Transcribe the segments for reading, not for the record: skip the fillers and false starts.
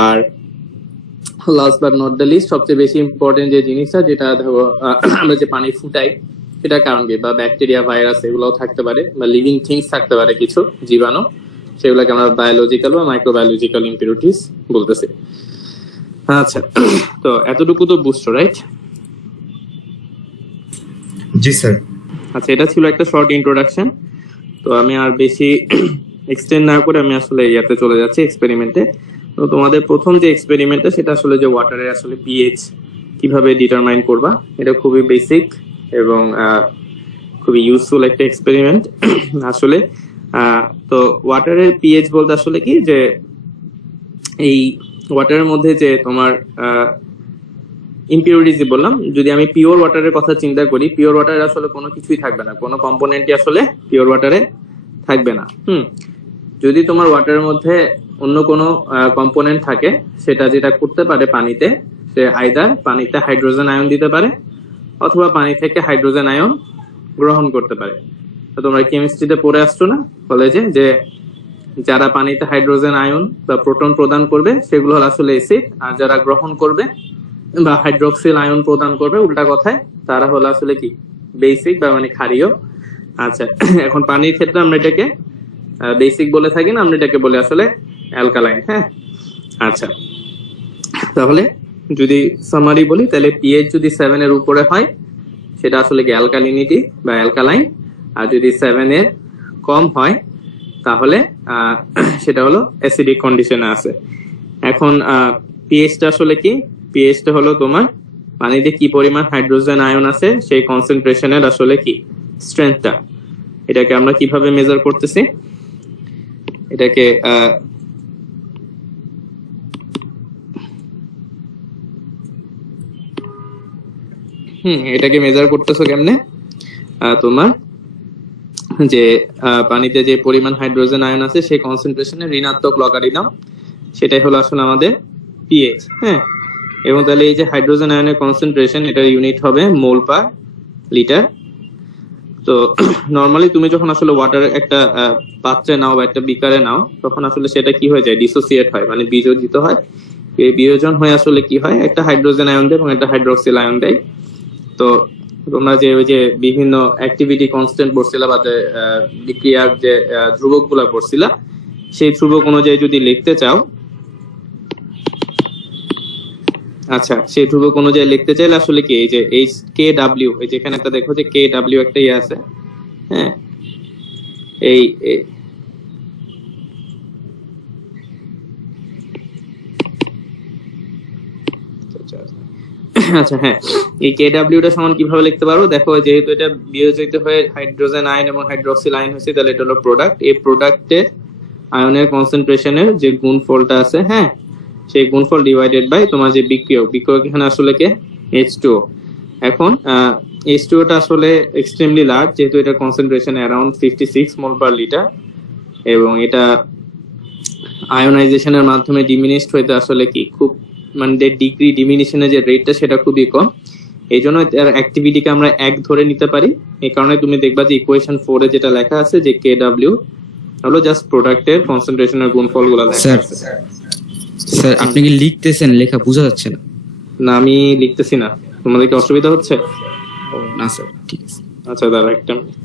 R last but not the least, সবচেয়ে বেশি important যে জিনিসটা, যেটা ধরো আমরা যে পানি ফুটাই সেটার কারণ কি, বা ব্যাকটেরিয়া, ভাইরাস এগুলোও থাকতে পারে, বা লিভিং থিংস থাকতে পারে কিছু জীবাণু, সেগুলোকে আমরা বায়োলজিক্যাল বা মাইক্রোবায়োলজিক্যাল ইম্পিউরিটিস বলতেছি। আচ্ছা, তো এতটুকু তো বুঝছো, রাইট? জি স্যার। আচ্ছা, এটা ছিল একটা শর্ট ইন্ট্রোডাকশন। তো আমি আর বেশি এক্সটেন্ড না করে আমি আসলে ইয়াতে চলে যাচ্ছি, এক্সপেরিমেন্টে। তো তোমাদের প্রথম যে এক্সপেরিমেন্টটা, সেটা আসলে যে ওয়াটারের আসলে পিএইচ কিভাবে ডিটারমাইন করবা, এটা খুবই বেসিক এবং খুবই ইউজফুল একটা এক্সপেরিমেন্ট আসলে। তো ওয়াটারের পিএইচ বলতে আসলে কি, যে এই ওয়াটারের মধ্যে যে তোমার ইম্পিউরিটিস বললাম, যদি আমি পিওর ওয়াটারের কথা চিন্তা করি, পিওর ওয়াটারে আসলে কোনো কিছুই থাকবে না, কোনো কম্পোনেন্টই আসলে পিওর ওয়াটারে থাকবে না। যদি তোমার ওয়াটারের মধ্যে অন্য কোনো কম্পোনেন্ট থাকে, সেটা যেটা করতে পারে পানিতে, সে আইদার পানিতে হাইড্রোজেন আয়ন দিতে পারে অথবা পানি থেকে হাইড্রোজেন আয়ন গ্রহণ করতে পারে। তো তোমরা কেমিস্ট্রিতে পড়ে আসছো না কলেজে, যে যারা পানিতে হাইড্রোজেন আয়ন বা প্রোটন প্রদান করবে সেগুলো হলো আসলে অ্যাসিড, আর যারা গ্রহণ করবে বা হাইড্রোক্সিল আয়ন প্রদান করবে, উল্টা কথায়, তারা হলো আসলে কি, বেসিক বা মানে ক্ষারীয়। আচ্ছা, এখন পানির ক্ষেত্রে আমরা এটাকে বেসিক বলে থাকি না, আমরা এটাকে বলে আসলে অ্যালকালাইন। হ্যাঁ, আচ্ছা, তাহলে যদি সামারি বলি, তাহলে পিএইচ যদি 7 এর উপরে হয় সেটা আসলে কি অ্যালকালিনিটি বা অ্যালকালাইন, আর যদি 7 এর কম হয় তাহলে সেটা হলো অ্যাসিডিক কন্ডিশনে আছে। এখন পিএইচটা আসলে কি, পিএইচটা হলো তোমার পানিতে কি পরিমাণ হাইড্রোজেন আয়ন আছে সেই কনসেন্ট্রেশনের আসলে কি স্ট্রেংথটা। এটাকে আমরা কিভাবে মেজার করতেছি, এটাকে এটাকে মেজার করতেছো কেমনে, তোমার যে পানিতে যে পরিমাণ হাইড্রোজেন আয়ন আছে সেই কনসেন্ট্রেশনের ঋণাত্মক লগারিদম, সেটাই হলো আসলে আমাদের পিএইচ। হ্যাঁ, এবং তাহলে এই যে হাইড্রোজেন আয়নের কনসেন্ট্রেশন, এটার ইউনিট হবে মোল পার লিটার। তো নর্মালি তুমি যখন আসলে ওয়াটার একটা পাত্রে নাও বা একটা বিকারে নাও, তখন আসলে সেটা কি হয়ে যায়, ডিসোসিয়েট হয়, মানে বিয়োজিত হয়। এই বিয়োজন হয়ে আসলে কি হয়, একটা হাইড্রোজেন আয়ন দেয় এবং একটা হাইড্রোক্সিল আয়ন দেয়। তো তোমরা যে ওই যে বিভিন্ন অ্যাক্টিভিটি কনস্ট্যান্ট পড়ছিলা, বা বিক্রিয়ার যে ধ্রুবক গুলা পড়ছিলা, সেই ধ্রুবক অনুযায়ী যদি লিখতে চাও, আচ্ছা, সেই ধ্রুবক অনুযায়ী লিখতে চাইলে আসলে কি, এই যে এইচ কে ডাব্লিউ, এই যেখানে একটা দেখো যে কে ডাব্লিউ একটা ইয়ে আছে। হ্যাঁ, এই আচ্ছা, হ্যাঁ, এই কে ডাব্লিউটা সমান কিভাবে লিখতে পারো, দেখো যেহেতু এটা বিয়োজিত হয়ে হাইড্রোজেন আয়ন এবং হাইড্রোক্সিল আয়ন হয়েছে, তাহলে এটা হলো প্রোডাক্ট। এই প্রোডাক্টের আয়নের কনসেন্ট্রেশনের যে গুণফলটা আছে, হ্যাঁ, সেই গুণফল ডিভাইডেড বাই তোমার যে বিক্রিয়ক, বিক্রিয়ক এখানে আসলে কে H2O। এখন H2O টা আসলে এক্সট্রিমলি লার্জ, যেহেতু এটা কনসেন্ট্রেশন অ্যারাউন্ড 56 মোল পার লিটার, এবং এটা আয়োনাইজেশনের মাধ্যমে ডিমিনিশড হইতে আসলে কি খুব, মানে ডিগ্রি ডিমিনিশনের যে রেটটা সেটা খুবই কম। এই জন্য এর অ্যাক্টিভিটিকে আমরা 1 ধরে নিতে পারি। এই কারণে তুমি দেখবা যে ইকুয়েশন 4 এ যেটা লেখা আছে যে কে ডাব্লিউ হলো জাস্ট প্রোডাক্টের কনসেন্ট্রেশনের গুণফলগুলো লেখা স্যার আছে। স্যার আপনি কি লিখতেছেন, লেখা বোঝা যাচ্ছে না? না, আমি লিখতেছি না। তোমাদের কি অসুবিধা হচ্ছে? ও না স্যার, ঠিক আছে। আচ্ছা, দাঁড়া একটা মিনিট।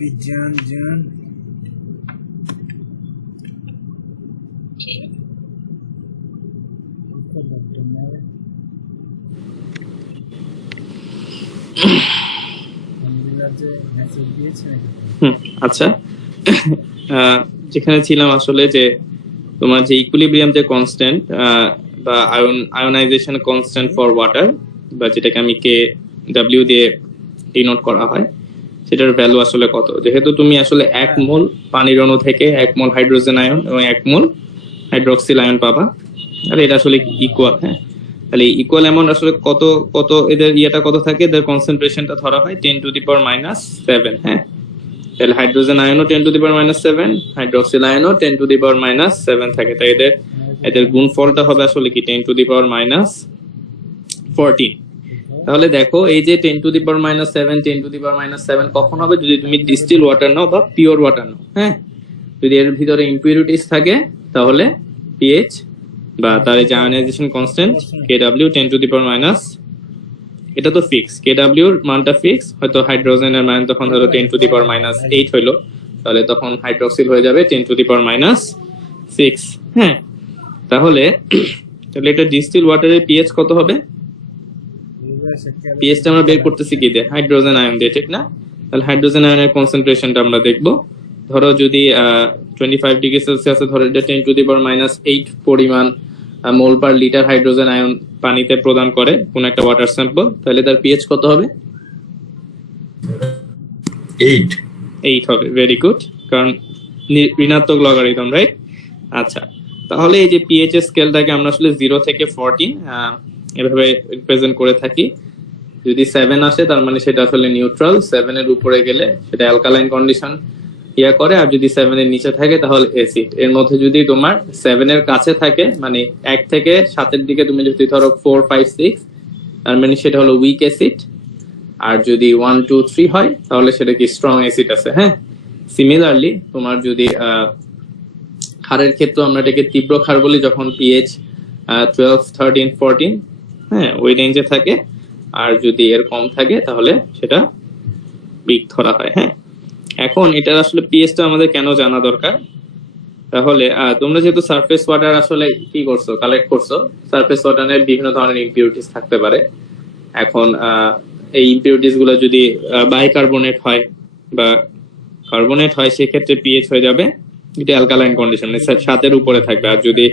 বিজ্ঞান জ্ঞান যে মেসেজ দিয়েছে আচ্ছা যেখানে ছিলাম আসলে যে তোমার যে ইকুইলিব্রিয়াম যে কনস্ট্যান্ট বা আয়োনাইজেশন কনস্ট্যান্ট ফর ওয়াটার বা যেটাকে আমি কে ডাব্লিউ দিয়ে ডিনোট করা হয় সেটার ভ্যালু আসলে কত, যেহেতু তুমি আসলে 1 মোল পানির অণু থেকে 1 মোল হাইড্রোজেন আয়ন এবং 1 মোল হাইড্রোক্সিল আয়ন পাবা, আর এটা আসলে ইকুয়াল। হ্যাঁ, তাহলে ইকুয়াল অ্যামাউন্ট আসলে কত কত এদের ইয়েটা কত থাকে, এদের কনসেন্ট্রেশনটা ধরা হয় 10⁻⁻7। হ্যাঁ, তাহলে হাইড্রোজেন আয়নও 10⁻⁷, হাইড্রোক্সিল আয়নও 10⁻⁷ থাকে। তাই এদের গুণফলটা হবে আসলে কি 10⁻14। তাহলে দেখো এই যে 10⁻⁷, 10⁻⁷ কখন হবে, যদি তুমি ডিস্টিল ওয়াটার নাও বা পিওর ওয়াটার নাও। হ্যাঁ, যদি এর ভিতরে ইম্পিউরিটিস থাকে তাহলে পিএইচ বা তার যে আয়নাইজেশন কনস্ট্যান্ট কেডব্লিউ 10⁻⁻, এটা তো ফিক্স, কেডব্লিউ এর মানটা ফিক্স। হয়তো হাইড্রোজেনের মান তখন ধরো 10⁻⁸ হইলো, তাহলে তখন হাইড্রোক্সিল হয়ে যাবে 10⁻⁶। হ্যাঁ, তাহলে এটা ডিস্টিল ওয়াটারের পিএইচ কত হবে? পিএইচটা আমরা বের করতেছি কি দিয়ে? হাইড্রোজেন আয়ন দিয়ে, ঠিক না? তাহলে হাইড্রোজেন আয়নের কনসেন্ট্রেশনটা আমরা দেখব। ধরো যদি 25 ডিগ্রি সেলসিয়াসে ধরো এটা 10⁻⁸ পরিমাণ মোল পার লিটার হাইড্রোজেন আয়ন পানিতে প্রদান করে কোন একটা ওয়াটার স্যাম্পল, তাহলে তার পিএইচ কত হবে? 8 হবে। ভেরি গুড, কারণ ঋণাত্মক লগারিদম, রাইট? আচ্ছা, তাহলে এই যে পিএইচ এর স্কেলটাকে আমরা আসলে 0 থেকে 14 এভাবে রিপ্রেজেন্ট করে থাকি। যদি 7 আসে তার মানে সেটা আসলে নিউট্রাল, 7 এর উপরে গেলে সেটা অ্যালকালাইন কন্ডিশন করে, আর যদি 7 এর নিচে থাকে তাহলে অ্যাসিড। এর মধ্যে যদি তোমার 7 এর কাছে থাকে, মানে 1 থেকে 7 এর দিকে তুমি যদি ধরো 4, 5, 6, তার মানে সেটা হলো উইক অ্যাসিড। আর যদি 1, 2, 3 হয় তাহলে সেটা কি স্ট্রং অ্যাসিড আছে। হ্যাঁ, সিমিলারলি তোমার যদি ক্ষারের ক্ষেত্রে আমরা এটাকে তীব্র ক্ষার বলি যখন পিএইচ 12, 13, 14 হ্যাঁ ওই রেঞ্জে থাকে, আর যদি এর কম থাকে তাহলে সেটা উইক ধরা হয়। হ্যাঁ, এখন এটা আসলে পিএইচটা আমাদের কেন জানা দরকার? তাহলে তোমরা যেহেতু সারফেস ওয়াটার আসলে কি করছো, কালেক্ট করছো, সারফেস ওয়াটারের বিভিন্ন ধরনের ইম্পিউরিটিস থাকতে পারে। এখন এই ইম্পিউরিটিস গুলো যদি বাইকার্বনেট হয় বা কার্বনেট হয়, সেক্ষেত্রে পিএইচ হয়ে যাবে এটা অ্যালকালাইন কন্ডিশন, 7 এর উপরে থাকবে। আর যদি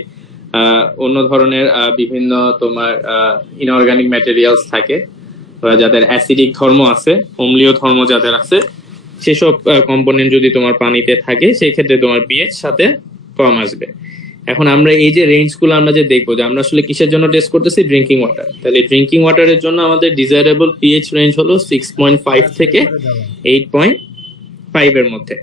অন্য ধরনের বিভিন্ন তোমার ইনঅর্গানিক ম্যাটেরিয়ালস থাকে যাদের অ্যাসিডিক ধর্ম আছে, অম্লীয় ধর্ম যাদের আছে, সেসব কম্পোনেন্ট যদি তোমার পানিতে থাকে সেই ক্ষেত্রে তোমার পিএইচ সাথে কম আসবে। এখন আমরা এই যে রেঞ্জ গুলো আমরা যে দেখবো, যে আমরা আসলে কিসের জন্য টেস্ট করতেছি? Drinking water. তাহলে ড্রিঙ্কিং ওয়াটারের জন্য আমাদের ডিজায়ারেবল পিএইচ রেঞ্জ হলো 6.5 থেকে 8.5 এর মধ্যে।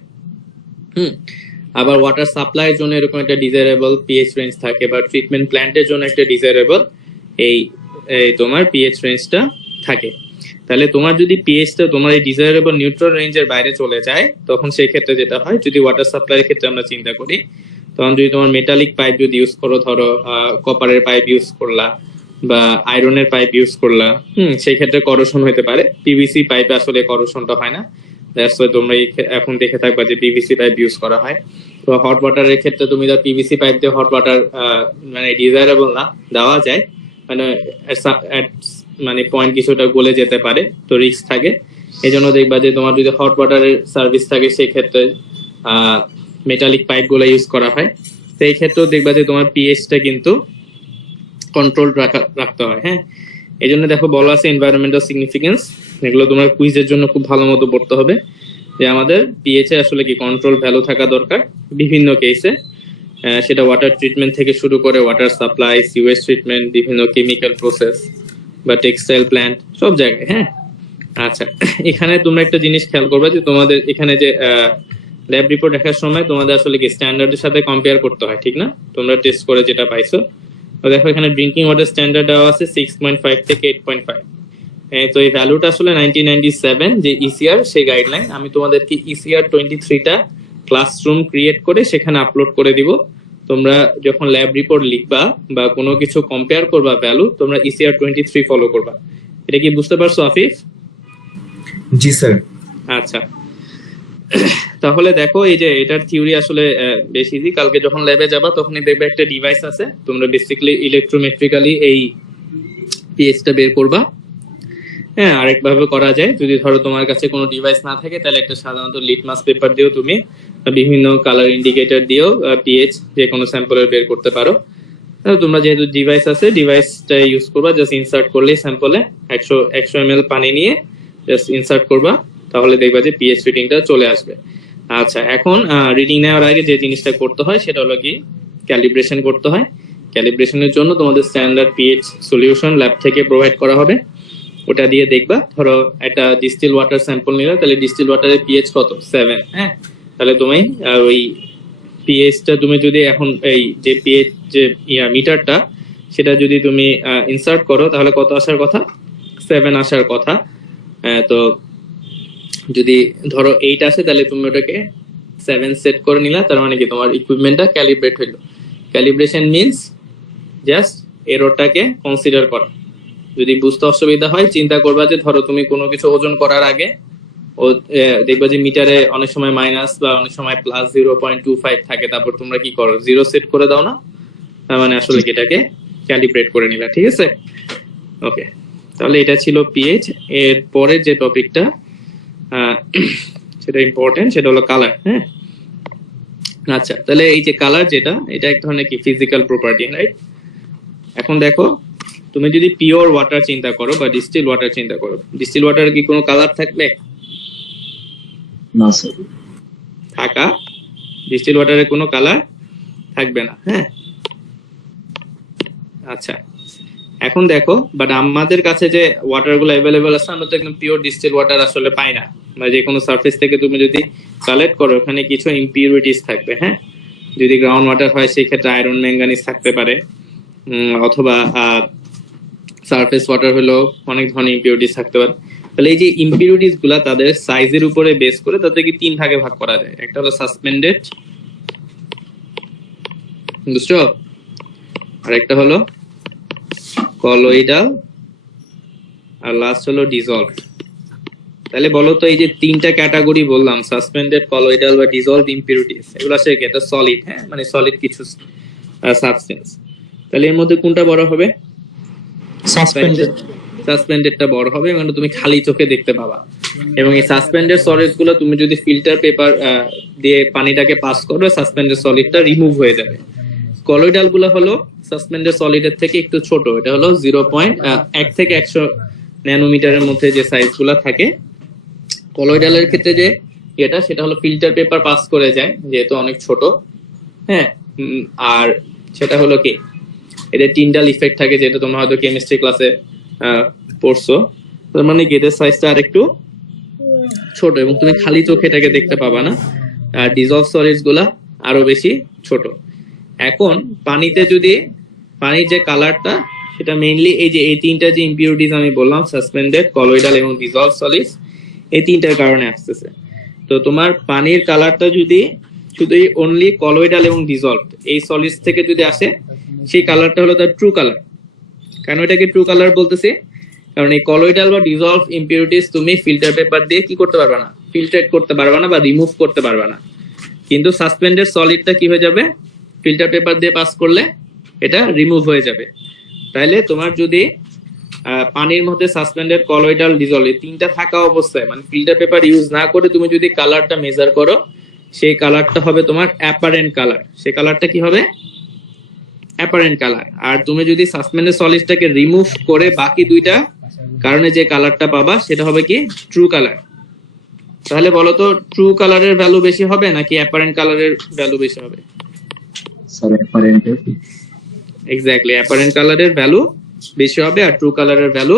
আবার ওয়াটার সাপ্লাইয়ের জন্য এরকম একটা ডিজায়ারেবল পিএইচ রেঞ্জ থাকে, বা ট্রিটমেন্ট প্ল্যান্টের জন্য একটা ডিজায়ারেবল এই তোমার পিএইচ রেঞ্জটা থাকে। তাহলে তোমার যদি পিএইচটা তোমার এই ডিজায়ারেবল নিউট্রাল রেঞ্জের বাইরে চলে যায়, তখন সেই ক্ষেত্রে যেটা হয়, যদি ওয়াটার সাপ্লাইয়ের ক্ষেত্রে আমরা চিন্তা করি, তখন যদি তোমার মেটালিক পাইপ যদি ইউজ করো, ধরো কপারের পাইপ ইউজ করলা বা আয়রনের পাইপ ইউজ করলা, সেই ক্ষেত্রে করোশন হতে পারে। পিভিসি পাইপে আসলে করোশনটা হয় না, দ্যাটস ওয়াই তোমরা এখন দেখে থাকবা যে পিভিসি পাইপ ইউজ করা হয়। তো হট ওয়াটারের ক্ষেত্রে তুমি ধর পিভিসি পাইপ দিয়ে হট ওয়াটার মানে ডিজায়ারেবল না, দেওয়া যায়, মানে পয়েন্ট কিছুটা গলে যেতে পারে, তো রিস্ক থাকে। এই জন্য দেখবা যে তোমার যদি হট ওয়াটারের সার্ভিস থাকে সেই ক্ষেত্রে মেটালিক পাইপ গুলো ইউজ করা হয়। তো এই ক্ষেত্রেও দেখবা যে তোমার পিএইচটা কিন্তু কন্ট্রোল রাখতে হয়। হ্যাঁ, এই জন্য দেখো বলা আছে এনভায়রনমেন্টাল সিগনিফিকেন্স, এগুলো তোমার কুইজের জন্য খুব ভালো মতো পড়তে হবে, যে আমাদের পিএইচ এ আসলে কি কন্ট্রোল ভ্যালু থাকা দরকার বিভিন্ন কেসে। সেটা ওয়াটার ট্রিটমেন্ট থেকে শুরু করে ওয়াটার সাপ্লাই, সিওয়েজ ট্রিটমেন্ট, বিভিন্ন কেমিক্যাল প্রসেস বা টেক্সটাইল প্ল্যান্ট, সব জায়গায়। হ্যাঁ, আচ্ছা, এখানে তোমরা একটা জিনিস খেয়াল করবে যে তোমাদের এখানে যে ল্যাব রিপোর্ট দেখার সময় তোমাদের আসলে কি স্ট্যান্ডার্ডের সাথে কম্পেয়ার করতে হয়, ঠিক না? তোমরা টেস্ট করে যেটা পাইছো, তো দেখো এখানে ড্রিঙ্কিং ওয়াটার স্ট্যান্ডার্ড দেওয়া আছে 6.5 থেকে 8.5। তো এই ভ্যালুটা আসলে 1997 যে ইসিআর সেই গাইডলাইন। আমি তোমাদেরকে ইসিআর 23টা ক্লাসরুম ক্রিয়েট করে সেখানে আপলোড করে দিব। তোমরা যখন ল্যাব রিপোর্ট লিখবা বা কোনো কিছু কম্পেয়ার করবা ভ্যালু, তোমরা ইসিআর 23 ফলো করবা। এটা কি বুঝতে পারছো আফিফ? জি স্যার। আচ্ছা, তাহলে দেখো এই যে এটার থিওরি আসলে বেশ ইজি। কালকে যখন ল্যাবে যাবা তখনই দেখবে একটা ডিভাইস আছে, তোমরা বেসিক্যালি ইলেকট্রোমেট্রিক্যালি এই পিএইচটা বের করবা। হ্যাঁ, আরেকভাবে করা যায়, যদি ধরো তোমার কাছে কোনো ডিভাইস না থাকে তাহলে একটা সাধারণত লিটমাস পেপার দিয়েও তুমি বিভিন্ন কালার ইন্ডিকেটর দিয়েও পিএইচ যে কোনো স্যাম্পলের বের করতে পারো। তোমরা যেহেতু ডিভাইস আছে, ডিভাইসটা ইউজ করবা, জাস্ট ইনসার্ট করলেই স্যাম্পলে 100 ml পানি নিয়ে জাস্ট ইনসার্ট করবা, তাহলে দেখবা যে পিএইচ রিডিংটা চলে আসবে। আচ্ছা, এখন রিডিং নেওয়ার আগে যে জিনিসটা করতে হয় সেটা হলো কি ক্যালিব্রেশন করতে হয়। ক্যালিব্রেশনের জন্য তোমাদের স্ট্যান্ডার্ড পিএইচ সলিউশন ল্যাব থেকে প্রোভাইড করা হবে, ওটা দিয়ে দেখবা। ধরো একটা ডিস্টিল ওয়াটার স্যাম্পল নিলে, তাহলে ডিস্টিল ওয়াটারের পিএইচ কত 7, হ্যাঁ, তাহলে তুমি ওই পিএইচটা তুমি যদি এখন এই যে পিএইচ যে মিটারটা সেটা যদি তুমি ইনসার্ট করো তাহলে কত আসার কথা, 7 আসার কথা। তো যদি ধরো 8 আসে তাহলে তুমি ওটাকে 7 সেট করে নিলা, তার মানে কি তোমার ইকুইপমেন্টটা ক্যালিব্রেট হইলো। ক্যালিব্রেশন মিন্স জাস্ট এররটাকে কনসিডার করা। যদি বুঝতে অসুবিধা হয় চিন্তা করবা যে ধরো তুমি কোনো কিছু ওজন করার আগে ও দেখবা যে মিটারে অনেক সময় মাইনাস বা অনেক সময় প্লাস 0.25 থাকে, তারপর তোমরা কি করো 0 সেট করে দাও না, তার মানে আসলে এটাকে ক্যালিব্রেট করে নিলা। ঠিক আছে, ওকে। তাহলে এটা ছিল পিএইচ। এর পরে যে টপিকটা সেটা ইম্পর্টেন্ট, সেটা হলো কালার। হ্যাঁ, আচ্ছা, তাহলে এই যে কালার যেটা, এটা এক ধরনের কি ফিজিক্যাল প্রপার্টি, রাইট? এখন দেখো তুমি যদি পিওর ওয়াটার চিন্তা করো বা ডিস্টিল ওয়াটার চিন্তা করো, ডিস্টিল ওয়াটারে কি কোনো কালার থাকবে? না স্যার। থাকা ডিস্টিল ওয়াটারে কোনো কালার থাকবে না। হ্যাঁ, আচ্ছা, এখন দেখো বাট আমাদের কাছে যে ওয়াটার গুলো অ্যাভেলেবেল আছে, আমরা তো একদম পিওর ডিস্টিল ওয়াটার আসলে পাই না। বা যে কোনো সারফেস থেকে তুমি যদি কালেক্ট করো, ওখানে কিছু ইমপিউরিটিস থাকবে। হ্যাঁ, যদি গ্রাউন্ড ওয়াটার হয় সেই ক্ষেত্রে আয়রন ম্যাঙ্গানিজ থাকতে পারে, অথবা সারফেস ওয়াটার হলো অনেক ধরনের ইমপিউরিটিস থাকতে পারে। তাহলে এই যে ইমপিউরিটিস গুলা তাদের সাইজের উপরে বেস করে তাদেরকে 3 ভাগে ভাগ করা যায়। একটা হলো সাসপেন্ডেড, বুঝছো, আর একটা হলো কলয়েডাল, আর লাস্ট হলো ডিসলভ। তাহলে বলো তো এই যে 3টা ক্যাটাগরি বললাম, সাসপেন্ডেড, কলয়েডাল বা ডিসলভ ইমপিউরিটিস, এগুলো আসলে কি এটা সলিড? হ্যাঁ, মানে সলিড কিছু সাবস্টেন্স। তাহলে এর মধ্যে কোনটা বড় হবে? সাসপেন্ডেড। সাসপেন্ডেডটা বড় হবে, মানে তুমি খালি চোখে দেখতে পাবা। এবং এই সাসপেন্ডেড সলিড গুলো তুমি যদি ফিল্টার পেপার দিয়ে পানিটাকে পাস করো, সাসপেন্ডেড সলিডটা রিমুভ হয়ে যাবে। কলয়েডাল গুলো হলো সাসপেন্ডেড সলিডের থেকে একটু ছোট, এটা হলো 0.1 থেকে 100 ন্যানোমিটারের মধ্যে যে সাইজ গুলা থাকে। কলয়েডালের ক্ষেত্রে যে এটা সেটা হলো ফিল্টার পেপার পাস করে যায়, যেহেতু অনেক ছোট। হ্যাঁ, আর সেটা হলো কি এটা টিন্ডাল ইফেক্ট থাকে, যেটা তোমরা হয়তো কেমিস্ট্রি ক্লাসে পড়ছো। তার মানে কি এটার সাইজটা আর একটু ছোট এবং তুমি খালি চোখে এটাকে দেখতে পাবা না। আর ডিসলভ সলিডস গুলা আরো বেশি ছোট। এখন পানিতে যদি পানির যে কালারটা সেটা মেইনলি এই যে এই 3টা যে ইমপিউরিটিস আমি বললাম, সাসপেন্ডেড, কলয়েডাল এবং ডিসলভ সলিডস, এই 3টার কারণে আসতেছে। তো তোমার পানির কালারটা যদি শুধু অনলি কলয়েডাল এবং ডিসলভ এই সলিডস থেকে যদি আসে, সেই কালারটা হলো তার ট্রু কালার। কেন এটাকে ট্রু কালার বলতেছি? কারণ এই কলয়েডাল বা ডিসলভ ইমপিউরিটিস তুমি ফিল্টার পেপার দিয়ে কি করতে পারবে না, ফিল্ট্রেট করতে পারবে না বা রিমুভ করতে পারবে না। কিন্তু সাসপেন্ডেড সলিডটা কি হয়ে যাবে, ফিল্টার পেপার দিয়ে পাস করলে এটা রিমুভ হয়ে যাবে। তাইলে তোমার যদি পানির মধ্যে সাসপেন্ডেড, কলয়েডাল, ডিসলভ এই 3টা থাকা অবস্থায়, মানে ফিল্টার পেপার ইউজ না করে তুমি যদি কালারটা মেজার করো, সেই কালারটা হবে তোমার অ্যাপারেন্ট কালার। সেই কালারটা কি হবে? Apparent colour. আর তুমি যদি সাসপেন্ডেড সলিডটাকে রিমুভ করে বাকি 2টা কারণে যে কালারটা পাবা সেটা হবে কি ট্রু কালার। তাহলে বলো তো ট্রু কালারের ভ্যালু বেশি হবে নাকি অ্যাপারেন্ট কালারের ভ্যালু বেশি হবে? Sir apparent. এক্স্যাক্টলি, অ্যাপারেন্ট কালারের ভ্যালু বেশি হবে আর ট্রু কালারের ভ্যালু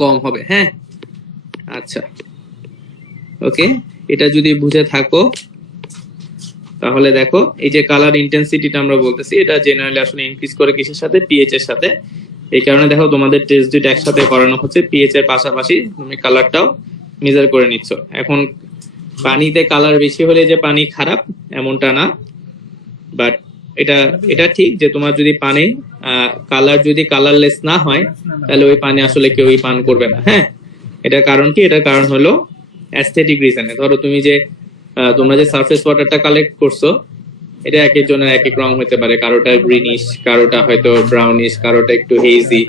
কম হবে। হ্যাঁ, আচ্ছা, ওকে। এটা যদি বুঝে থাকো তাহলে দেখো এই যে কালার ইন্টেন্সিটিটা আমরা বলতেছি, এটা জেনারেলি আসলে ইনক্রিজ করে কিসের সাথে? পিএইচ এর সাথে। এই কারণে দেখো তোমাদের টেস্ট দুইটা একসাথে করানো হচ্ছে, পিএইচ এর পাশাপাশি তুমি কালারটাও মেজার করে নিচ্ছ। এখন পানিতে কালার বেশি হলে যে পানি খারাপ এমনটা না, বাট এটা ঠিক যে তোমার যদি পানি কালার যদি কালারলেস না হয় তাহলে ওই পানি আসলে কেউই পান করবে না। হ্যাঁ, এটার কারণ কি? এটার কারণ হলো অ্যাস্থেটিক রিজনে। ধরো তুমি যে তোমরা যে সারফেস ওয়াটারটা কালেক্ট করছো, এটা এক একজনের এক এক রং হতে পারে, কারোটা গ্রিনিশ, কারোটা হয়তো ব্রাউনিশ, কারোটা একটু হেজি,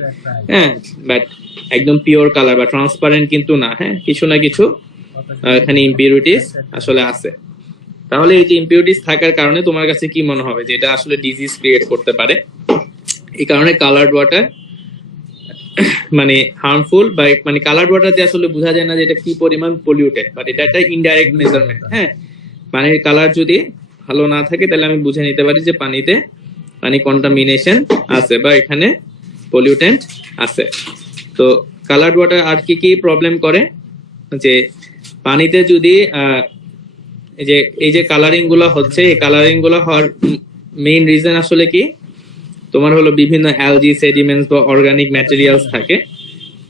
হ্যাঁ, বাট একদম পিওর কালার বা ট্রান্সপারেন্ট কিন্তু না, হ্যাঁ, কিছু না কিছু এখানে ইম্পিউরিটিস আসলে আছে। তাহলে এই যে ইম্পিউরিটিস থাকার কারণে তোমার কাছে কি মনে হবে যে এটা আসলে ডিজিজ ক্রিয়েট করতে পারে। এই কারণে কালার্ড ওয়াটার মানে হার্মফুল, বা মানে কালার্ড ওয়াটার দিয়ে আসলে বোঝা যায় না যে এটা কি পরিমাণ পলিউটেড, বাট এটা একটা ইনডাইরেক্ট মেজারমেন্ট। হ্যাঁ, পানির কালার যদি ভালো না থাকে তাহলে আমি বুঝে নিতে পারি যে পানিতে পানি কন্টামিনেশন আছে বা এখানে পলিউটেন্ট আছে। তো কালার্ড ওয়াটার আর কি কি প্রবলেম করে, যে পানিতে যদি এই যে কালারিং গুলো হচ্ছে, এই কালারিং গুলো হওয়ার মেইন রিজন আসলে কি, তোমার হলো বিভিন্ন অ্যালজি, সেডিমেন্টস বা অর্গানিক ম্যাটেরিয়ালস থাকে।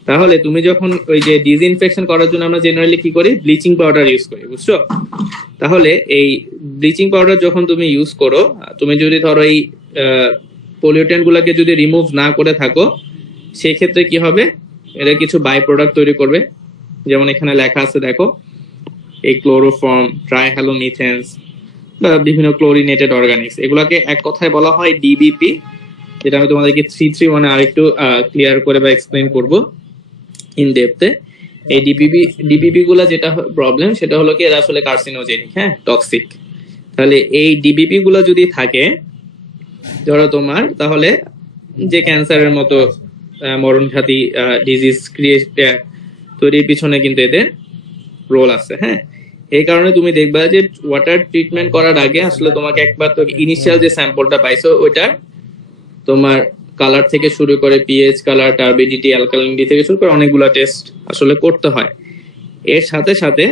তাহলে তুমি যখন ওই যে ডিসইনফেকশন করার জন্য আমরা জেনারেলি কি করি, ব্লিচিং পাউডার ইউজ করি, বুঝছো? তাহলে এই ব্লিচিং পাউডার যখন তুমি ইউজ করো, তুমি যদি ধরো এই পলিউটেন্ট গুলাকে যদি রিমুভ না করে থাকো, সেই ক্ষেত্রে কি হবে, এটা কিছু বাই প্রোডাক্ট তৈরি করবে। যেমন এখানে লেখা আছে দেখো, এই ক্লোরোফর্ম, ট্রাইহ্যালোমিথেন্স বা বিভিন্ন ক্লোরিনেটেড অর্গানিক্স, এগুলাকে এক কথায় বলা হয় ডিবিপি, যেটা আমি তোমাদেরকে 331 আরেকটু ক্লিয়ার করে বা এক্সপ্লেইন করব ইন ডেপথে। এই ডিবিপি গুলা যেটা প্রবলেম সেটা হলো কি, এরা আসলে কার্সিনোজেনিক, হ্যাঁ, টক্সিক। তাহলে এই ডিবিপি গুলা যদি থাকে ধরো তোমার, তাহলে যে ক্যান্সারের মতো মরণঘাতী ডিজিজ তৈরির পিছনে কিন্তু এদের রোল আছে। হ্যাঁ, এই কারণে তুমি দেখবা যে ওয়াটার ট্রিটমেন্ট করার আগে আসলে তোমাকে একবার তো ইনিশিয়াল যে স্যাম্পলটা পাইছো ওইটার তোমার কালার থেকে শুরু করে পিএইচ, কালার, টার্বিডিটি, অ্যালকালিনিটি থেকে শুরু করে অনেকগুলো টেস্ট আসলে করতে হয়। এর সাথে সাথে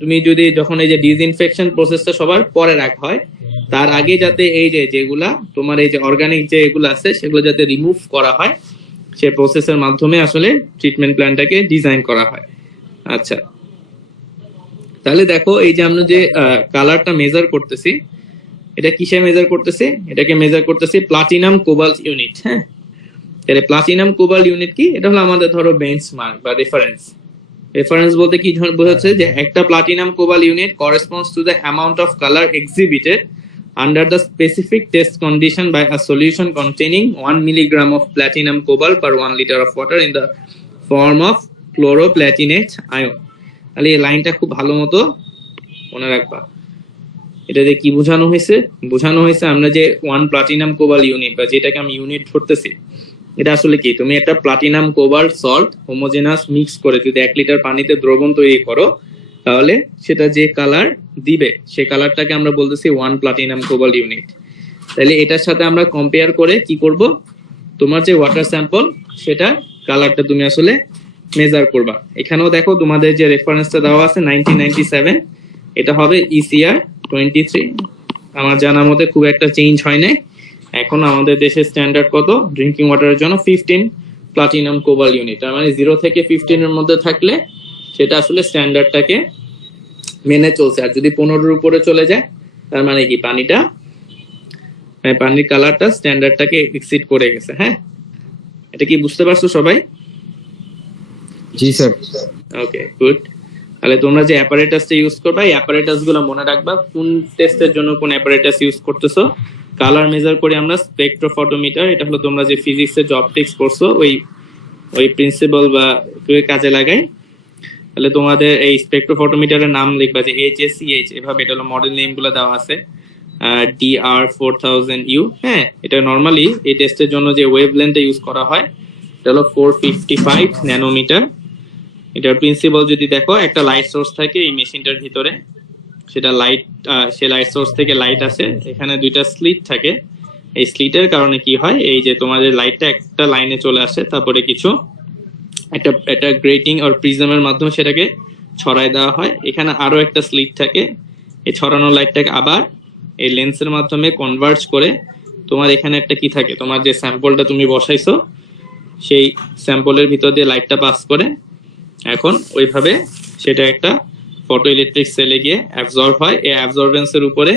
তুমি যদি যখন এই যে ডিসইনফেকশন প্রসেসটা সবার পরে রাখা হয়, তার আগে যাতে এই যে যেগুলা তোমার এই যে অর্গানিক যে এগুলো আছে সেগুলো যাতে রিমুভ করা হয়, সে প্রসেসের মাধ্যমে আসলে ট্রিটমেন্ট প্ল্যানটাকে ডিজাইন করা হয়। আচ্ছা, তাহলে দেখো এই যে আমরা যে কালারটা মেজার করতেছি, এটা কিসে মেজার করতেছি, এটাকে মেজার করতেছি প্লাটিনাম কোবাল্ট ইউনিট। হ্যাঁ, তাহলে প্লাটিনাম কোবাল্ট ইউনিট কি, এটা হলো আমাদের ধরো বেঞ্চমার্ক বা রেফারেন্স। রেফারেন্স বলতে কি বোঝাচ্ছে, যে একটা platinum cobalt unit corresponds to the amount of colour এক্সিবিটেড under the specific test condition by a solution containing 1 milligram of platinum cobalt per 1 liter of water in the form of chloroplatinate ion। তাহলে এই লাইনটা খুব ভালো মতো মনে রাখবা। এটা দিয়ে কি বোঝানো হয়েছে, আমরা যে 1 প্লাটিনাম কোবাল্ট ইউনিট বা যেটাকে আমি ইউনিট ধরতেছি, এটা আসলে কি, তুমি একটা platinum cobalt salt homogeneous mix করে যদি 1 লিটার পানিতে দ্রবণ তৈরি করো, তাহলে সেটা যে কালার দিবে সেই কালারটাকে আমরা বলতেছি 1 প্লাটিনাম কোবাল্ট ইউনিট। তাহলে এটার সাথে আমরা কম্পেয়ার করে কি করব, তোমার যে ওয়াটার স্যাম্পল সেটা কালারটা তুমি আসলে মেজার করবা। এখানেও দেখো তোমাদের যে রেফারেন্সটা দেওয়া আছে 1997, এটা হবে ECR 23। আমার জানার মতে খুব একটা চেঞ্জ হয় নাই। এখন আমাদের দেশের স্ট্যান্ডার্ড কত ড্রিঙ্কিং ওয়াটারের জন্য, 15 প্লাটিনাম কোবাল্ট ইউনিট। তার মানে 0 থেকে 15 এর মধ্যে থাকলে সেটা আসলে স্ট্যান্ডার্ডটাকে মেনে চলছে। আর যদি 15 এর উপরে চলে যায় তার মানে কি পানির কালারটা স্ট্যান্ডার্ডটাকে এক্সিড করে গেছে। হ্যাঁ, এটা কি বুঝতে পারছো সবাই? জি স্যার। ওকে, গুড। তাহলে তোমরা যে অ্যাপারেটাসটা ইউজ করবা, এই অ্যাপারেটাস গুলো মনে রাখবা, কোন টেস্টের জন্য কোন অ্যাপারেটাস ইউজ করতেছো। কালার মেজার করি আমরা স্পেকট্রোফটোমিটার, এটা হলো তোমরা যে ফিজিক্সে যে অপটিক্স পড়ছো ওই প্রিন্সিপাল বা কাজে লাগাই। তাহলে তোমাদের এই স্পেকট্রোফটোমিটারের নাম লিখবা যে HSCH, এভাবে, এটা হলো মডেল নেম গুলো দেওয়া আছে, DR4000U। হ্যাঁ, এটা নরমালি এই টেস্টের জন্য যে ওয়েভলেন্থটা ইউজ করা হয় এটা হলো 455 ন্যানোমিটার। এটার প্রিন্সিপাল যদি দেখো, একটা লাইট সোর্স থাকে এই মেশিনটার ভিতরে, সেটা সে লাইট সোর্স থেকে লাইট আসে, এখানে দুইটা স্লিট থাকে। এই স্লিটের কারণে কি হয়, এই যে তোমাদের লাইটটা একটা লাইনে চলে আসে, তারপরে কিছু একটা গ্রেটিং আর প্রিজমের মাধ্যমে সেটাকে ছড়াই দেওয়া হয়। এখানে আরো একটা স্লিট থাকে, এই ছড়ানো লাইটটাকে আবার এই লেন্সের মাধ্যমে কনভার্জ করে তোমার এখানে একটা কি থাকে, তোমার যে স্যাম্পলটা তুমি বসাইছো সেই স্যাম্পলের ভিতর দিয়ে লাইটটা পাস করে, এখন ওইভাবে সেটা একটা ফটো ইলেকট্রিক সেলে গিয়ে অ্যাবজর্ব হয়। এই অ্যাবজর্বেন্সের উপরে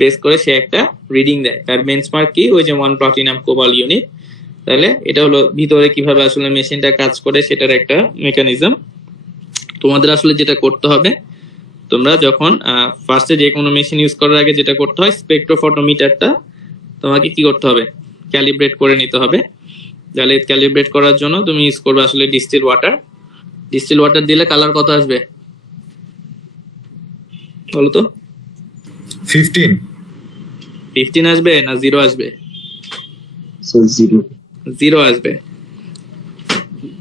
বেস করে সে একটা রিডিং দেয়। তার বেঞ্চমার্ক কি, ওই যে 1 প্লাটিনাম কোবাল্ট ইউনিট। তাহলে এটা হলো ভিতরে কিভাবে আসলে মেশিনটা কাজ করে সেটার একটা মেকানিজম। তোমাদের আসলে যেটা করতে হবে, তোমরা যখন ফার্স্টে যে কোনো মেশিন ইউজ করার আগে যেটা করতে হয়, স্পেকট্রোফটোমিটারটা তোমাকে কি করতে হবে, ক্যালিব্রেট করে নিতে হবে। তাহলে ক্যালিব্রেট করার জন্য তুমি ইউজ করবে আসলে ডিস্টিল ওয়াটার। ডিস্টিল ওয়াটার দিলে কালার কত আসবে বলো তো? 15 15 আসবে না 0 আসবে? স্যার 0। 0 আসবে।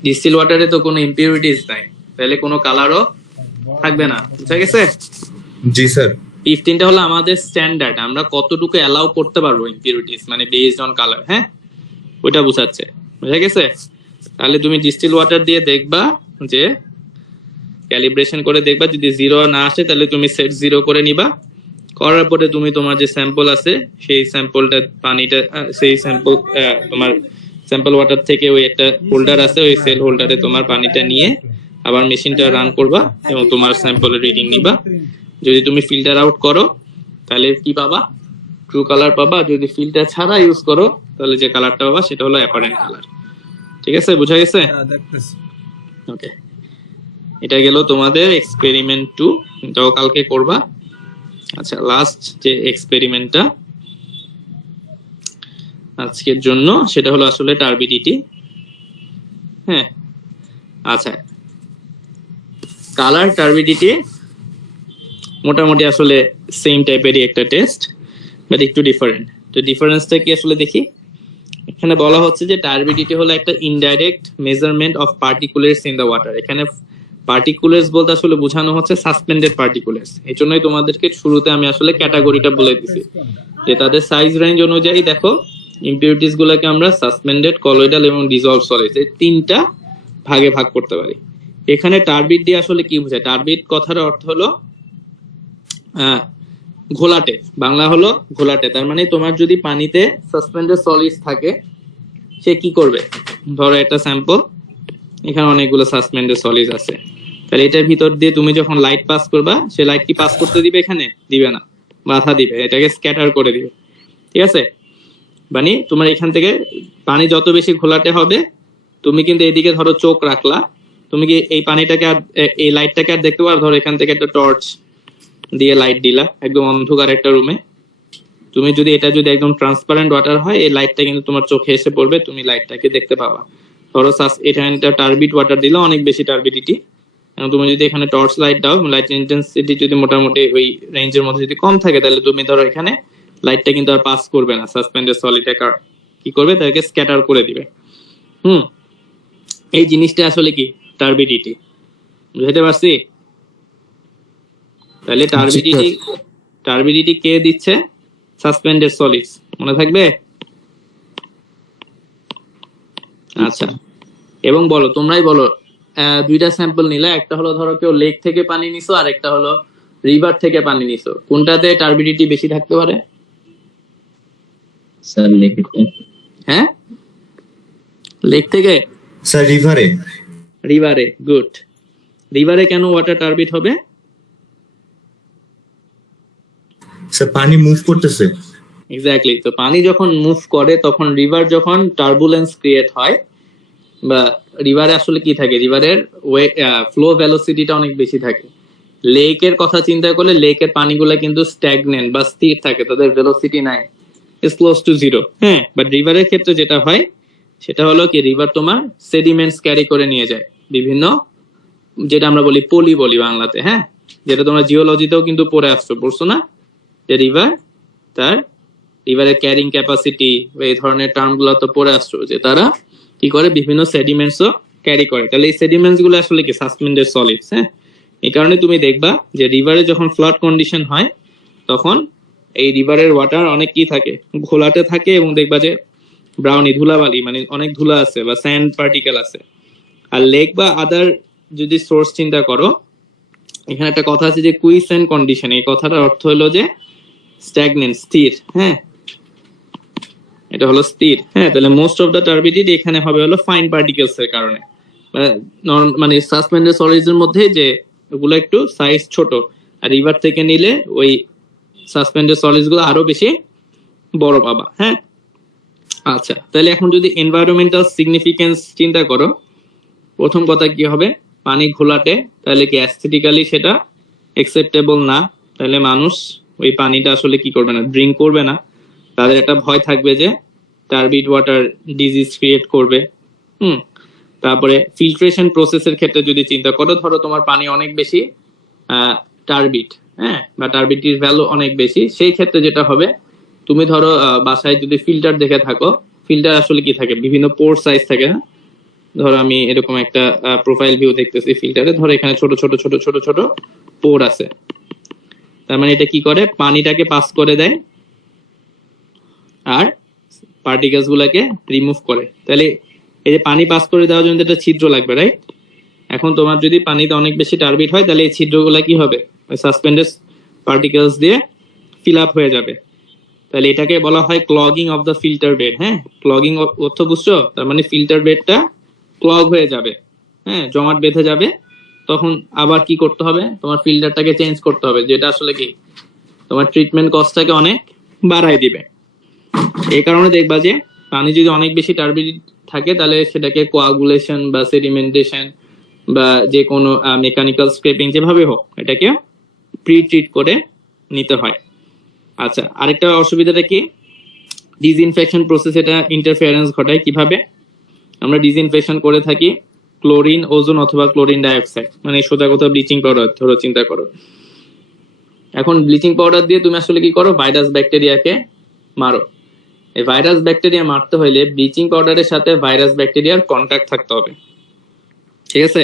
ডিস্টিল ওয়াটারে তো কোনো ইম্পিউরিটিস নাই, তাহলে কোনো কালারও থাকবে না। বুঝা গেছে? জি স্যার 15টা হলো আমাদের স্ট্যান্ডার্ড, আমরা কতটুকু অ্যালাউ করতে পারবো ইম্পিউরিটিস, মানে বেসড অন কালার। হ্যাঁ, ওইটা বোঝাচ্ছে। বুঝা গেছে? তাহলে তুমি ডিস্টিল ওয়াটার দিয়ে দেখবা, যে ক্যালিব্রেশন করে দেখবা, যদি 0 না আসে তাহলে তুমি সেট 0 করে নিবা। করার পরে তুমি তোমার যে স্যাম্পল আছে সেই স্যাম্পলটা পানিটা সেই স্যাম্পল তোমার স্যাম্পল ওয়াটার থেকে ওই একটা হোল্ডার আছে, ওই সেল হোল্ডারে তোমার পানিটা নিয়ে আবার মেশিনটা রান করবা এবং তোমার স্যাম্পলের রিডিং নিবা। যদি তুমি ফিল্টার আউট করো তাহলে কি পাবা? ট্রু কালার পাবা। যদি ফিল্টার ছাড়া ইউজ করো তাহলে যে কালারটা পাবা সেটা হলো অ্যাপারেন্ট কালার। ঠিক আছে? বুঝা গেছে? দেখতেছি। ওকে, এটা গেল তোমাদের এক্সপেরিমেন্ট 2, এটাও কালকে করবা। আচ্ছা, লাস্ট যে এক্সপেরিমেন্টটা আজকের জন্য সেটা হলো আসলে টার্বিডিটি। হ্যাঁ, আচ্ছা, কালার টার্বিডিটি মোটামুটি আসলে সেম টাইপেরই একটা টেস্ট, বাট একটু ডিফারেন্ট। তো ডিফারেন্সটা কি আসলে দেখি। এখানে বলা হচ্ছে যে টার্বিডিটি হলো একটা indirect measurement of particulars in the water. এখানে পার্টিকুলারস বলতে আসলে বোঝানো হচ্ছে সাসপেন্ডেড পার্টিকুলারস। এই জন্যই তোমাদেরকে শুরুতে আমি আসলে ক্যাটাগরিটা বলে দিছি, যে তাদের সাইজ রেঞ্জ অনুযায়ী দেখো ইম্পিউরিটিস গুলোকে আমরা সাসপেন্ডেড, কলয়েডাল এবং ডিসলভ সলিড এই 3টা ভাগে ভাগ করতে পারি। এখানে টার্বিড দিয়ে আসলে কি বোঝায়? টার্বিড কথার অর্থ হলো ঘোলাটে, বাংলা হলো ঘোলাটে। তার মানে তোমার যদি পানিতে সাসপেন্ডেড সলিডস থাকে, সে কি করবে? ধরো একটা স্যাম্পল, এখানে অনেকগুলো সাসপেন্ডেড সলিড আছে, তাহলে এটার ভিতর দিয়ে তুমি যখন লাইট পাস করবা, সে লাইট কি পাস করতে দিবে? এখানে দিবে না, বাধা দিবে, এটাকে স্ক্যাটার করে দিবে। ঠিক আছে? মানে তোমার এখান থেকে পানি যত বেশি ঘোলাটে হবে, তুমি কিন্তু এদিকে ধরো চোখ রাখলা, তুমি কি এই পানিটাকে আর এই লাইটটাকে আর দেখতে পারো? ধরো এখান থেকে একটা টর্চ দিয়ে লাইট দিলা একদম অন্ধকার একটা রুমে, তুমি যদি এটা যদি একদম ট্রান্সপারেন্ট ওয়াটার হয়, এই লাইটটা কিন্তু তোমার চোখে এসে পড়বে, তুমি লাইটটাকে দেখতে পাবা। ধরো এখানে টার্বিড ওয়াটার দিলে অনেক বেশি টার্বিডিটি, এবং তুমি যদি এখানে টর্চ লাইট দাও, লাইট ইন্টেন্সিটি যদি মোটামুটি ওই রেঞ্জের মধ্যে যদি কম থাকে, তাহলে তুমি ধরো এখানে লাইটটা কিন্তু আর পাস করবে না, সাসপেন্ডেড সলিডে কি করবে? তাকে স্ক্যাটার করে দিবে। এই জিনিসটা আসলে কি? টার্বিডিটি। বুঝতে পারছি? তাহলে টার্বিডিটি কে দিচ্ছে? Suspended solids. মনে থাকবে? আচ্ছা, এবং বলো, তোমরাই বলো, দুইটা স্যাম্পল নিলে, একটা হলো ধরো কেউ লেক থেকে পানি নিছো, আর একটা হলো রিভার থেকে পানি নিছো, কোনটাতে টার্বিডিটি বেশি থাকতে পারে? স্যার লেখতে। হ্যাঁ, লেক থেকে? স্যার রিভারে। গুড। রিভারে কেন ওয়াটার টার্বিড হবে? স্যার পানি মুভ করতেছে। এক্স্যাক্টলি। তো পানি যখন মুভ করে, তখন রিভার যখন টার্বুলেন্স ক্রিয়েট হয়, বা রিভারে আসলে কি থাকে, রিভারের ফ্লো ভেলোসিটিটা অনেক বেশি থাকে। লেকের কথা চিন্তা করলে লেকের পানিগুলো কিন্তু স্ট্যাগনেন্ট বা স্থির থাকে, তাদের ভেলোসিটি নাই, ইজ ক্লোজ টু 0। হ্যাঁ, বাট রিভারের ক্ষেত্রে যেটা হয় সেটা হলো কি, রিভার তোমার সেডিমেন্টস ক্যারি করে নিয়ে যায়, বিভিন্ন, যেটা আমরা বলি পলি বলি বাংলাতে। হ্যাঁ, যেটা তোমরা জিওলজিতেও কিন্তু পড়ছো না, যে রিভারের ক্যারিং ক্যাপাসিটি বা এই ধরনের টার্ম গুলো তো পড়ে আসছো, যে তারা কি করে, বিভিন্ন সেডিমেন্টসও ক্যারি করে। তাহলে এই সেডিমেন্টস গুলো আসলে কি? Suspended solids. হ্যাঁ, এই কারণে তুমি দেখবা যে রিভারে যখন ফ্লাড কন্ডিশন হয়, তখন এই রিভারের ওয়াটার অনেক কি থাকে, ঘোলাটে থাকে, এবং দেখবা যে ব্রাউনি, ধুলাবালি, মানে অনেক ধুলা আছে বা স্যান্ড পার্টিকেল আছে। আর লেক বা আদার যদি সোর্স চিন্তা করো, এখানে একটা কথা আছে যে কুইসেন্ট কন্ডিশন। এই কথাটার অর্থ হলো যে স্ট্যাগনেন্ট, স্থির। হ্যাঁ, এটা হলো স্থির। হ্যাঁ, তাহলে মোস্ট অফ দ্য টার্বিডিটি এখানে হবে হলো ফাইন পার্টিকেলস এর কারণে, মানে সাসপেন্ডেড সলিডস এর মধ্যে যে ওগুলো একটু সাইজ ছোট, আর রিভার থেকে নিলে ওই সাসপেন্ডেড সলিডস গুলো আরো বেশি বড় পাবা। হ্যাঁ, আচ্ছা, তাহলে এখন যদি এনভায়রনমেন্টাল সিগনিফিকেন্স চিন্তা করো, প্রথম কথা কি হবে? পানি ঘোলাটে, তাহলে কি অ্যাস্থেটিক্যালি সেটা অ্যাকসেপ্টেবল না, তাহলে মানুষ ওই পানিটা আসলে কি করবে না, ড্রিঙ্ক করবে না। তাদের একটা ভয় থাকবে যে টার্বিড ওয়াটার ডিজিজ ক্রিয়েট করবে। তারপরে ফিল্ট্রেশন প্রসেসের ক্ষেত্রে যদি চিন্তা করো, ধরো তোমার পানি অনেক বেশি টার্বিড, হ্যাঁ, বা টার্বিডিটির ভ্যালু অনেক বেশি, সেই ক্ষেত্রে যেটা হবে, তুমি ধরো বাসায় যদি ফিল্টার দেখে থাকো, ফিল্টার আসলে কি থাকে, বিভিন্ন পোর সাইজ থাকে। হ্যাঁ, ধরো আমি এরকম একটা প্রোফাইল ভিউ দেখতেছি ফিল্টারে, ধরো এখানে ছোট ছোট ছোট ছোট ছোট পোর আছে। তার মানে এটা কি করে, পানিটাকে পাস করে দেয় আর পার্টিকেলস গুলাকে রিমুভ করে। তাহলে এই যে পানি পাস করে দেওয়ার জন্য একটা ছিদ্র লাগবে, রাইট? এখন তোমার যদি পানিতে অনেক বেশি টার্বিড হয়, তাহলে এই ছিদ্রগুলা কি হবে, সাসপেন্ডেড পার্টিকেলস দিয়ে ফিল আপ হয়ে যাবে। তাহলে এটাকে বলা হয় clogging of the filter bed. হ্যাঁ, ক্লগিং অর্থ বুঝছো? তার মানে ফিল্টার বেডটা ক্লগ হয়ে যাবে, হ্যাঁ, জমাট বেঁধে যাবে। তখন আবার কি করতে হবে, তোমার ফিল্টারটাকে চেঞ্জ করতে হবে, যেটা আসলে কি তোমার ট্রিটমেন্ট কস্টটাকে অনেক বাড়ায় দিবে। এই কারণে দেখবা যে পানি যদি অনেক বেশি টার্বিড থাকে, তাহলে সেটাকে কোয়াগুলেশন বা সেডিমেন্টেশন বা যে কোনো মেকানিক্যাল স্ক্রেপিং যেভাবে হোক, এটাকে প্রি ট্রিট করে নিতে হয়। আচ্ছা, আরেকটা অসুবিধাটা কি, ডিসইনফেকশন প্রসেস এটা ইন্টারফেয়ারেন্স ঘটায়। কিভাবে আমরা ডিসইনফেকশন করে থাকি, ক্লোরিন, ওজোন অথবা ক্লোরিন ডাইঅক্সাইড, মানে সোজা কথা ব্লিচিং পাউডার ধরো চিন্তা করো। এখন ব্লিচিং পাউডার দিয়ে তুমি আসলে কি করো, ভাইরাস ব্যাকটেরিয়াকে মারো। এই ভাইরাস ব্যাকটেরিয়া মারতে হইলে ব্লিচিং পাউডারের সাথে ভাইরাস ব্যাকটেরিয়ার কন্ট্যাক্ট থাকতে হবে, ঠিক আছে?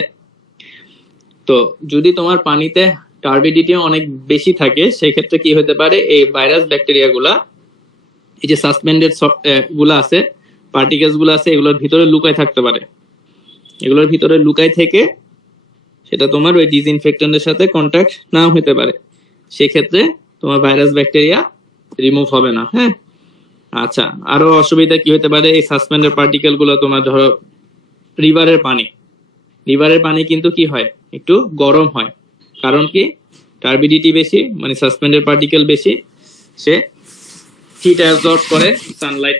তো যদি তোমার পানিতে টার্বিডিটি অনেক বেশি থাকে, সেই ক্ষেত্রে কি হতে পারে, এই ভাইরাস ব্যাকটেরিয়া গুলা, এই যে সাসপেন্ডেড গুলা আছে, পার্টিকেলস গুলো আছে, এগুলোর ভিতরে লুকায় থাকতে পারে। এগুলোর ভিতরে লুকায় থেকে সেটা তোমার ওই ডিসইনফেক্টেন্টের সাথে কন্ট্যাক্ট নাও হতে পারে, সেক্ষেত্রে তোমার ভাইরাস ব্যাকটেরিয়া রিমুভ হবে না। হ্যাঁ, আচ্ছা, আরো অসুবিধা কি হতে পারে, এই সাসপেন্ডেড পার্টিকেল গুলো তোমার ধরো রিভারের পানি কিন্তু কি হয়, একটু গরম হয়। কারণ কি, টার্বিডিটি বেশি, মানে সাসপেন্ডেড পার্টিকেল বেশি, সে হিট অ্যাবজর্ব করে সানলাইট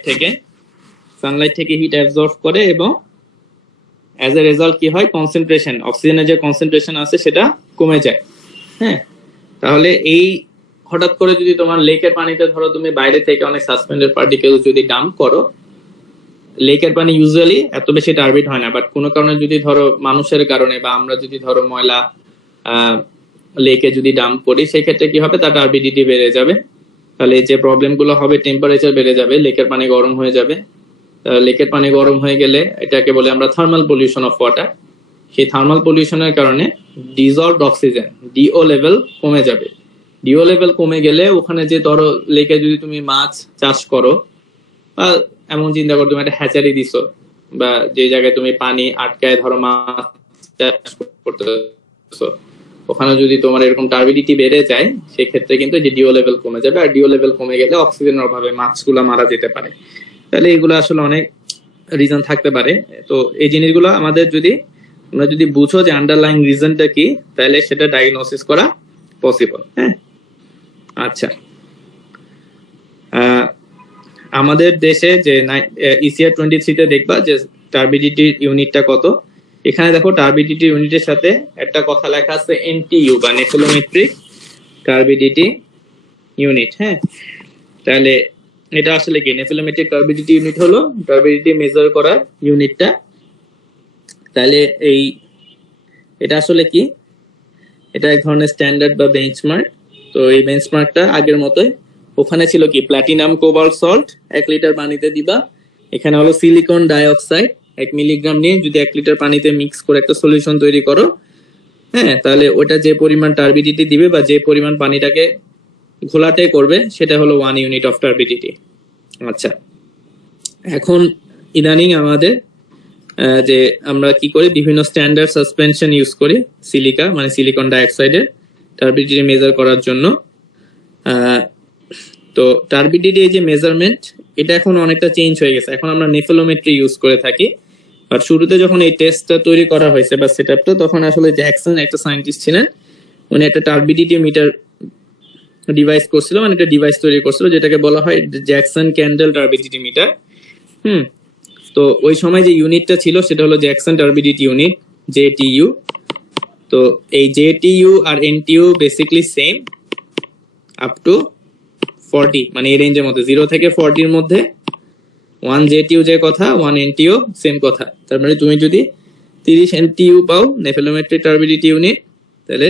থেকে হিট অ্যাবজর্ব করে, এবং অ্যাজ এ রেজাল্ট কি হয়, কনসেন্ট্রেশন, অক্সিজেনের যে কনসেন্ট্রেশন আছে সেটা কমে যায়। হ্যাঁ, তাহলে এই হঠাৎ করে যদি তোমার লেকের পানিতে ধরো তুমি বাইরে থেকে অনেক সাসপেন্ডেড পার্টিকেল যদি ডাম্প করো, লেকের পানি ইউজুয়ালি এত বেশি টার্বিড হয় না, বাট কোনো কারণে যদি ধরো মানুষের কারণে বা আমরা যদি ধরো ময়লা লেকে যদি ডাম্প করি, সেই ক্ষেত্রে কি হবে, তার টার্বিডিটি বেড়ে যাবে। তাহলে যে প্রবলেম গুলো হবে, টেম্পারেচার বেড়ে যাবে, লেকের পানি গরম হয়ে যাবে। লেকের পানি গরম হয়ে গেলে এটাকে বলে আমরা থার্মাল পলিউশন অফ ওয়াটার। সেই থার্মাল পলিউশনের কারণে ডিজলভড অক্সিজেন, ডিও লেভেল কমে যাবে। ডিও লেভেল কমে গেলে ওখানে যে ধরো লেকে যদি তুমি মাছ চাষ করো, বা এমন চিন্তা করো তুমি একটা হ্যাচারি দিছো, বা যে জায়গায় তুমি পানি আটকায় ধরো মাছ চাষ করতেছো, ওখানে যদি তোমার এরকম টার্বিডিটি বেড়ে যায়, সেক্ষেত্রে কিন্তু যে ডিও লেভেল কমে যাবে, আর ডিও লেভেল কমে গেলে অক্সিজেনের অভাবে মাছগুলো মারা যেতে পারে। তাহলে এগুলো আসলে অনেক রিজন থাকতে পারে। তো এই জিনিসগুলো আমাদের তোমরা যদি বুঝো যে আন্ডারলাইং রিজনটা কি, তাহলে সেটা ডায়াগনোসিস করা পসিবল। হ্যাঁ, আচ্ছা, আমাদের দেশে যে ECR 23 দেখবা যে টার্বিডিটি ইউনিটটা কত। এখানে দেখো টার্বিডিটি ইউনিটের সাথে একটা কথা লেখা আছে NTU বা নেফেলোমেট্রিক টার্বিডিটি ইউনিট। হ্যাঁ, তাহলে এটা আসলে কি, নেফেলোমেট্রিক টার্বিডিটি ইউনিট হলো টার্বিডিটি মেজার করার ইউনিটটা। তাহলে এটা আসলে কি, এটা এক ধরনের স্ট্যান্ডার্ড বা বেঞ্চমার্ক। তো এই বেঞ্চমার্কটা আগের মতোই, ওখানে ছিল কি প্ল্যাটিনাম কোবাল্ট সল্ট 1 লিটার পানিতে দিবা, এখানে হলো সিলিকন ডাইঅক্সাইড 1 মিলিগ্রাম নিয়ে যদি 1 লিটার পানিতে মিক্স করে একটা সলিউশন তৈরি করো, হ্যাঁ, তাহলে ওটা যে পরিমাণ টার্বিডিটি দিবে বা যে পরিমাণ পানিটাকে ঘোলাটে করবে, সেটা হলো 1 ইউনিট অফ টার্বিডিটি। আচ্ছা, এখন ইদানিং আমাদের যে আমরা কি করি, বিভিন্ন স্ট্যান্ডার্ড সাসপেনশন ইউজ করি, সিলিকা মানে সিলিকন ডাইঅক্সাইডের টার্বিডিটি মেজার করার জন্য। তো টার্বিডিটি এই যে মেজারমেন্ট, এটা এখন অনেকটা চেঞ্জ হয়ে গেছে, এখন আমরা নেফেলোমেট্রি ইউজ করে থাকি। আর শুরুতে যখন এই টেস্টটা তৈরি করা হয়েছে বা সেটআপটা, তখন আসলে জ্যাকসন একটা সায়েন্টিস্ট ছিলেন, উনি একটা টার্বিডিটি মিটার ডিভাইস করছিল, মানে একটা ডিভাইস তৈরি করছিল যেটাকে বলা হয় জ্যাকসন ক্যান্ডেল টার্বিডিটি মিটার। তো ওই সময় যে ইউনিটটা ছিল সেটা হলো জ্যাকসন টার্বিডিটি ইউনিট, JTU। তো এই জেটিইউ আর NTU basically same up to 40, মানে এই রেঞ্জের মধ্যে 0 থেকে 40 এর মধ্যে 1 জেটিইউ যে কথা 1 এনটিইউ সেম কথা। তার মানে তুমি যদি 30 এনটিইউ পাও নেফেলোমেট্রিক টার্বিডিটি ইউনিট, তাহলে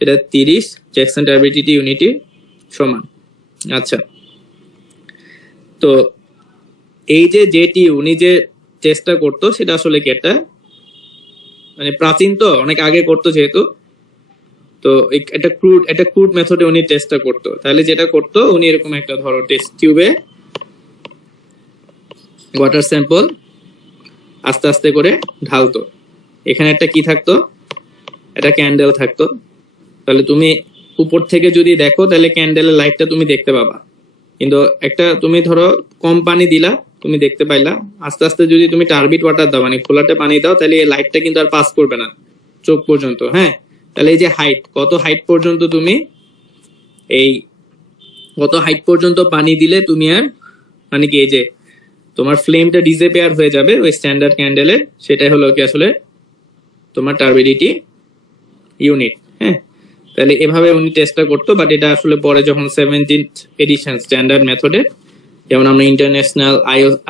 এটা 30 জ্যাকসন টার্বিডিটি ইউনিটের সমান। আচ্ছা, তো এই যে জেটিইউ উনি যে চেষ্টা করতো সেটা আসলে কি একটা মানে প্রাচীন, তো অনেক আগে করতো যেহেতু, তো একটা ক্রুড মেথডে উনি টেস্টটা করতো। তাহলে যেটা করতো উনি এরকম একটা ধরো টেস্ট টিউবে ওয়াটার স্যাম্পল আস্তে আস্তে করে ঢালতো। এখানে একটা কি থাকতো, একটা ক্যান্ডেল থাকতো। তাহলে তুমি উপর থেকে যদি দেখো তাহলে ক্যান্ডেলের লাইটটা তুমি দেখতে পাবা, কিন্তু একটা তুমি ধরো কম পানি দিলা তুমি দেখতে পাইলা, আস্তে আস্তে যদি তুমি টার্বিড ওয়াটার দাও মানে খোলাটে পানি দাও তাহলে এই লাইটটা কিন্তু আর পাস করবে না চোখ পর্যন্ত। হ্যাঁ, তাহলে এই যে হাইট, কত হাইট পর্যন্ত তুমি কত হাইট পর্যন্ত পানি দিলে তুমি আর মানে কি এই যে তোমার ফ্লেমটা ডিসঅ্যাপিয়ার হয়ে যাবে ওই স্ট্যান্ডার্ড ক্যান্ডেলের, সেটাই হলো কি আসলে তোমার টার্বিডিটি ইউনিট। হ্যাঁ, তাহলে এভাবে উনি টেস্টটা করতো, বাট এটা আসলে পরে যখন 17th এডিশন স্ট্যান্ডার্ড মেথডে, যেমন আমরা ইন্টারন্যাশনাল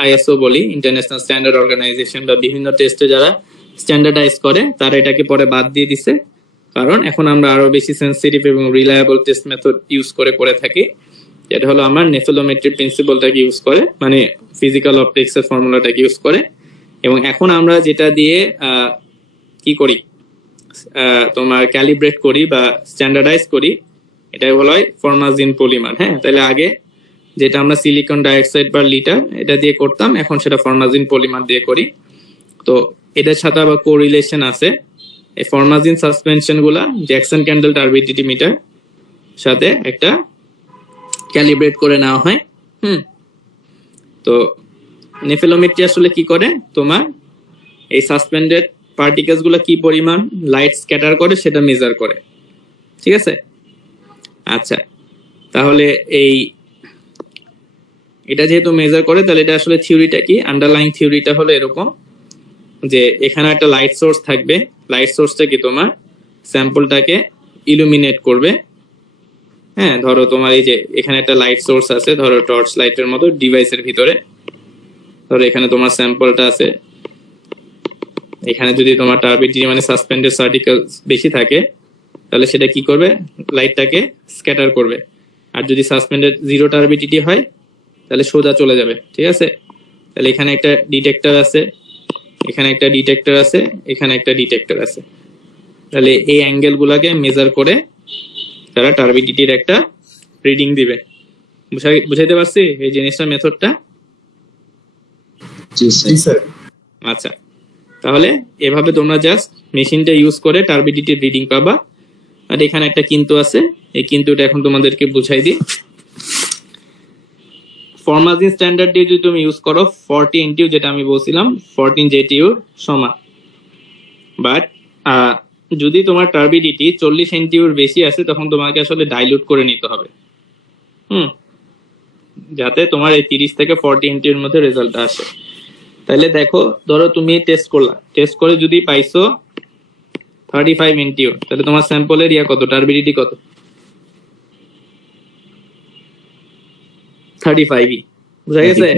আইএসও বলি, ইন্টারন্যাশনাল স্ট্যান্ডার্ড অর্গানাইজেশন বা বিভিন্ন টেস্টে যারা স্ট্যান্ডার্ডাইজ করে তারা এটাকে পরে বাদ দিয়ে দিছে, কারণ এখন আমরা আরো বেশি সেন্সিটিভ এবং রিলায়েবল টেস্ট মেথড ইউজ করে থাকি, যেটা হলো আমার নেফেলোমেট্রি প্রিন্সিপালটাকে ইউজ করে, মানে ফিজিক্যাল অপটিক্স এর ফর্মুলাটাকে ইউজ করে। এবং এখন আমরা যেটা দিয়ে কি করি, তোমার ক্যালিব্রেট করি বা স্ট্যান্ডার্ডাইজ করি, এটাই বলা হয় ফরমাজিন পলিমার। হ্যাঁ, তাহলে আগে যেটা আমরা সিলিকন ডাইঅক্সাইড পার লিটার এটা দিয়ে করতাম, এখন সেটা ফরমাজিন পলিমার দিয়ে করি। তো এটার সাথে আবার কোরিলেশন আছে, এই ফরমাজিন সাসপেনশন গুলা জ্যাকসন ক্যান্ডেল টার্বিডিটি মিটার সাথে একটা ক্যালিব্রেট করে নেওয়া হয়। তো নেফেলোমেট্রি আসলে কি করে, তোমার এই সাসপেন্ডেড পার্টিকেলস গুলা কি পরিমাণ লাইট স্ক্যাটার করে সেটা মেজার করে। ঠিক আছে, আচ্ছা, তাহলে এটা যেহেতু মেজার করে তাহলে এটা আসলে থিওরিটা কি, আন্ডারলাইং থিওরিটা হলো এরকম যে এখানে একটা লাইট সোর্স থাকবে, লাইট সোর্সটা কি তোমার স্যাম্পলটাকে ইলুমিনেট করবে। হ্যাঁ, ধরো তোমার এই যে এখানে একটা লাইট সোর্স আছে, ধরো টর্চ লাইটের মতো ডিভাইসের ভিতরে, ধরো এখানে তোমার স্যাম্পলটা আছে, এখানে যদি তোমার টার্বিডিটি মানে সাসপেন্ডেড পার্টিকেলস বেশি থাকে তাহলে সেটা কি করবে, লাইটটাকে স্ক্যাটার করবে। আর যদি সাসপেন্ডেড জিরো টার্বিডিটি হয় তাহলে সোজা চলে যাবে। ঠিক আছে, তাহলে এখানে একটা ডিটেক্টর আছে, এখানে একটা ডিটেক্টর আছে, এখানে একটা ডিটেক্টর আছে। তাহলে এই অ্যাঙ্গেল গুলাকে মেজার করে তারা টার্বিডিটির একটা রিডিং দিবে। বুঝাইতে পারছি এই জিনিসটা, মেথডটা? জি স্যার। আচ্ছা, তাহলে এভাবে তোমরা জাস্ট মেশিনটা ইউজ করে টার্বিডিটির রিডিং পাবা। আর এখানে একটা কিন্তু আছে, এই কিন্তুটা এখন তোমাদেরকে বুঝাই দিই। ফরমাজিন স্ট্যান্ডার্ড দিয়ে যদি তুমি ইউজ করো 40 এনটিইউ, যেটা আমি বলছিলাম 14 জেটিইউ সমান, বাট যদি তোমার টার্বিডিটি 40 এনটিইউর বেশি আসে তখন তোমাকে আসলে ডাইলুট করে নিতে হবে, যাতে তোমার এই 30 থেকে 40 এনটিইউর মধ্যে রেজাল্ট আসে। তাহলে দেখো, ধরো তুমি টেস্ট করলা, টেস্ট করে যদি পাইছো 35 এনটিইউ, তাহলে তোমার স্যাম্পলের কত, টার্বিডিটি কত? 35ই। বুঝা গেছে?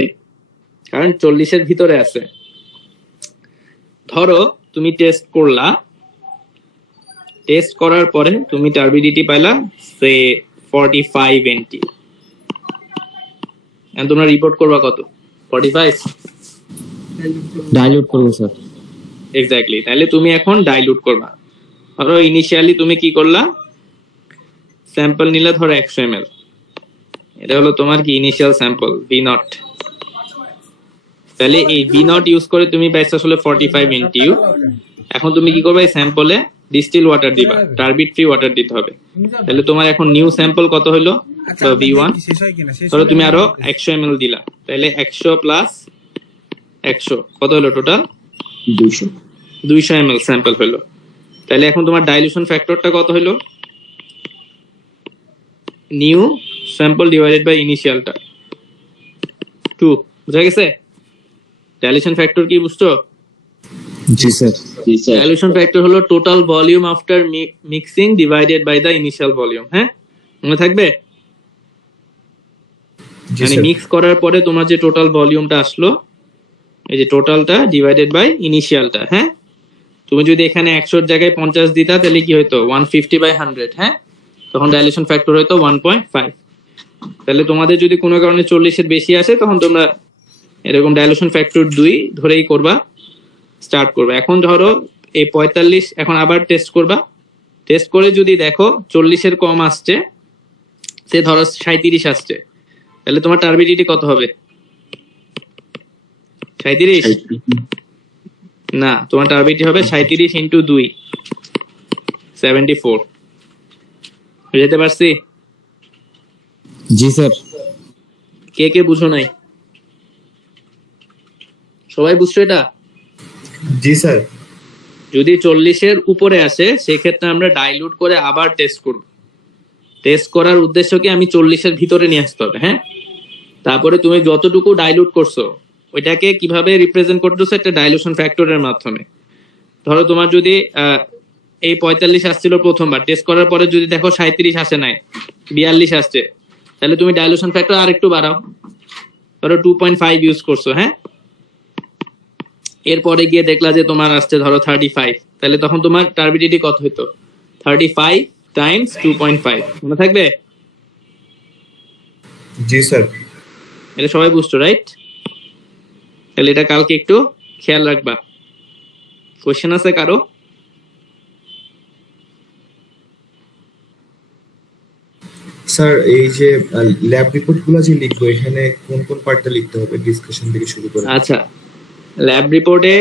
কারণ 40-এর ভিতরে আছে। ধরো তুমি টেস্ট করলা, টেস্ট করার পরে তুমি টার্বিডিটি পাইলা সে 45 এনটিইউ, এখন তোমরা রিপোর্ট করবা কত? 45? ডাইলিউট করবো স্যার। এক্স্যাক্টলি, তাহলে তুমি এখন ডাইলুট করবা। ধরো ইনিশিয়ালি তুমি কি করলা, স্যাম্পল নিলে ধরো 100 ml, এটা হলো তোমার কি ইনিশিয়াল স্যাম্পল V0। তাহলে এই V0 ইউজ করে তুমি পাইছো আসলে 45 এনটিইউ। এখন তুমি কি করবে, এই স্যাম্পলে ডিস্টিল ওয়াটার দিবা, টার্বিড ফ্রি ওয়াটার দিতে হবে। তাহলে তোমার এখন নিউ স্যাম্পল কত হলো, V1। ধরো তুমি আরো 100 ml দিলা, তাহলে 100 প্লাস 100 কত হলো টোটাল? 200 ml স্যাম্পল হলো। তাহলে এখন তোমার ডাইলুশন ফ্যাক্টরটা কত হলো, নিউ স্যাম্পল ডিভাইডেড বাই ইনিশিয়ালটা 2। বুঝা গেছে? ডাইলুশন ফ্যাক্টর কি বুঝছো? জি স্যার। ডাইলুশন ফ্যাক্টর হলো total volume after mixing divided by the initial volume. হ্যাঁ, মনে থাকবে? জি মানে স্যার। মিক্স করার পরে তোমার যে টোটাল ভলিউমটা আসলো, এই যে টোটালটা ডিভাইডেড বাই ইনিশিয়ালটা। হ্যাঁ, তুমি যদি এখানে 100 জায়গায় 50 দিতা তাহলে কি হতো 150/100। হ্যাঁ, তখন ডাইলুশন ফ্যাক্টর হতো 1.5। তাহলে তোমাদের যদি কোনো কারণে 40-এর বেশি আসে তখন তোমরা এরকম ডাইলুশন ফ্যাক্টর 2 ধরেই করবা, স্টার্ট করবা। এখন ধরো এই 45 এখন আবার টেস্ট করবা। টেস্ট করে যদি দেখো 40-এর কম আসছে, সে ধরো 37 আসছে, তাহলে তোমার টার্বিডিটি কত হবে? 37 না, তোমার টার্বিডিটি হবে 37 ইন্টু 2, 74। বুঝতে পারছি? জি স্যার। কে কে বুঝো নাই? সবাই বুঝছো এটা? জি স্যার। যদি 40-এর উপরে আসে সেক্ষেত্রে আমরা ডাইলুট করে আবার টেস্ট করব। টেস্ট করার উদ্দেশ্য কি, আমি 40-এর ভিতরে নিয়ে আসতে হবে। হ্যাঁ, তারপরে তুমি যতটুকু ডাইলুট করছো ওইটাকে কিভাবে রিপ্রেজেন্ট করতেছো, একটা ডাইলুশন ফ্যাক্টরের মাধ্যমে। ধরো তোমার যদি এই 45 আসছিল প্রথমবার, টেস্ট করার পরে যদি দেখো 37 আসে নাই, 42 আসছে, তাহলে তুমি ডাইলুশন ফ্যাক্টর আর একটু বাড়াও, ধরো 2.5 ইউজ করছো। হ্যাঁ, এরপরে গিয়ে দেখলা যে তোমার আসছে ধরো 35, তাহলে তখন তোমার টার্বিডিটি কত হতো? 35 টাইমস 2.5। মনে থাকবে? জি স্যার। এটা সবাই বুঝছো, রাইট? তাহলে এটা কালকে একটু খেয়াল রাখবা। কোশ্চেন আছে কারো? স্যার, এই যে ল্যাব রিপোর্ট গুলো যে লিখবো, এখানে কোন কোন পার্টটা লিখতে হবে ডিসকাশন থেকে শুরু করে? আচ্ছা, ল্যাব রিপোর্টে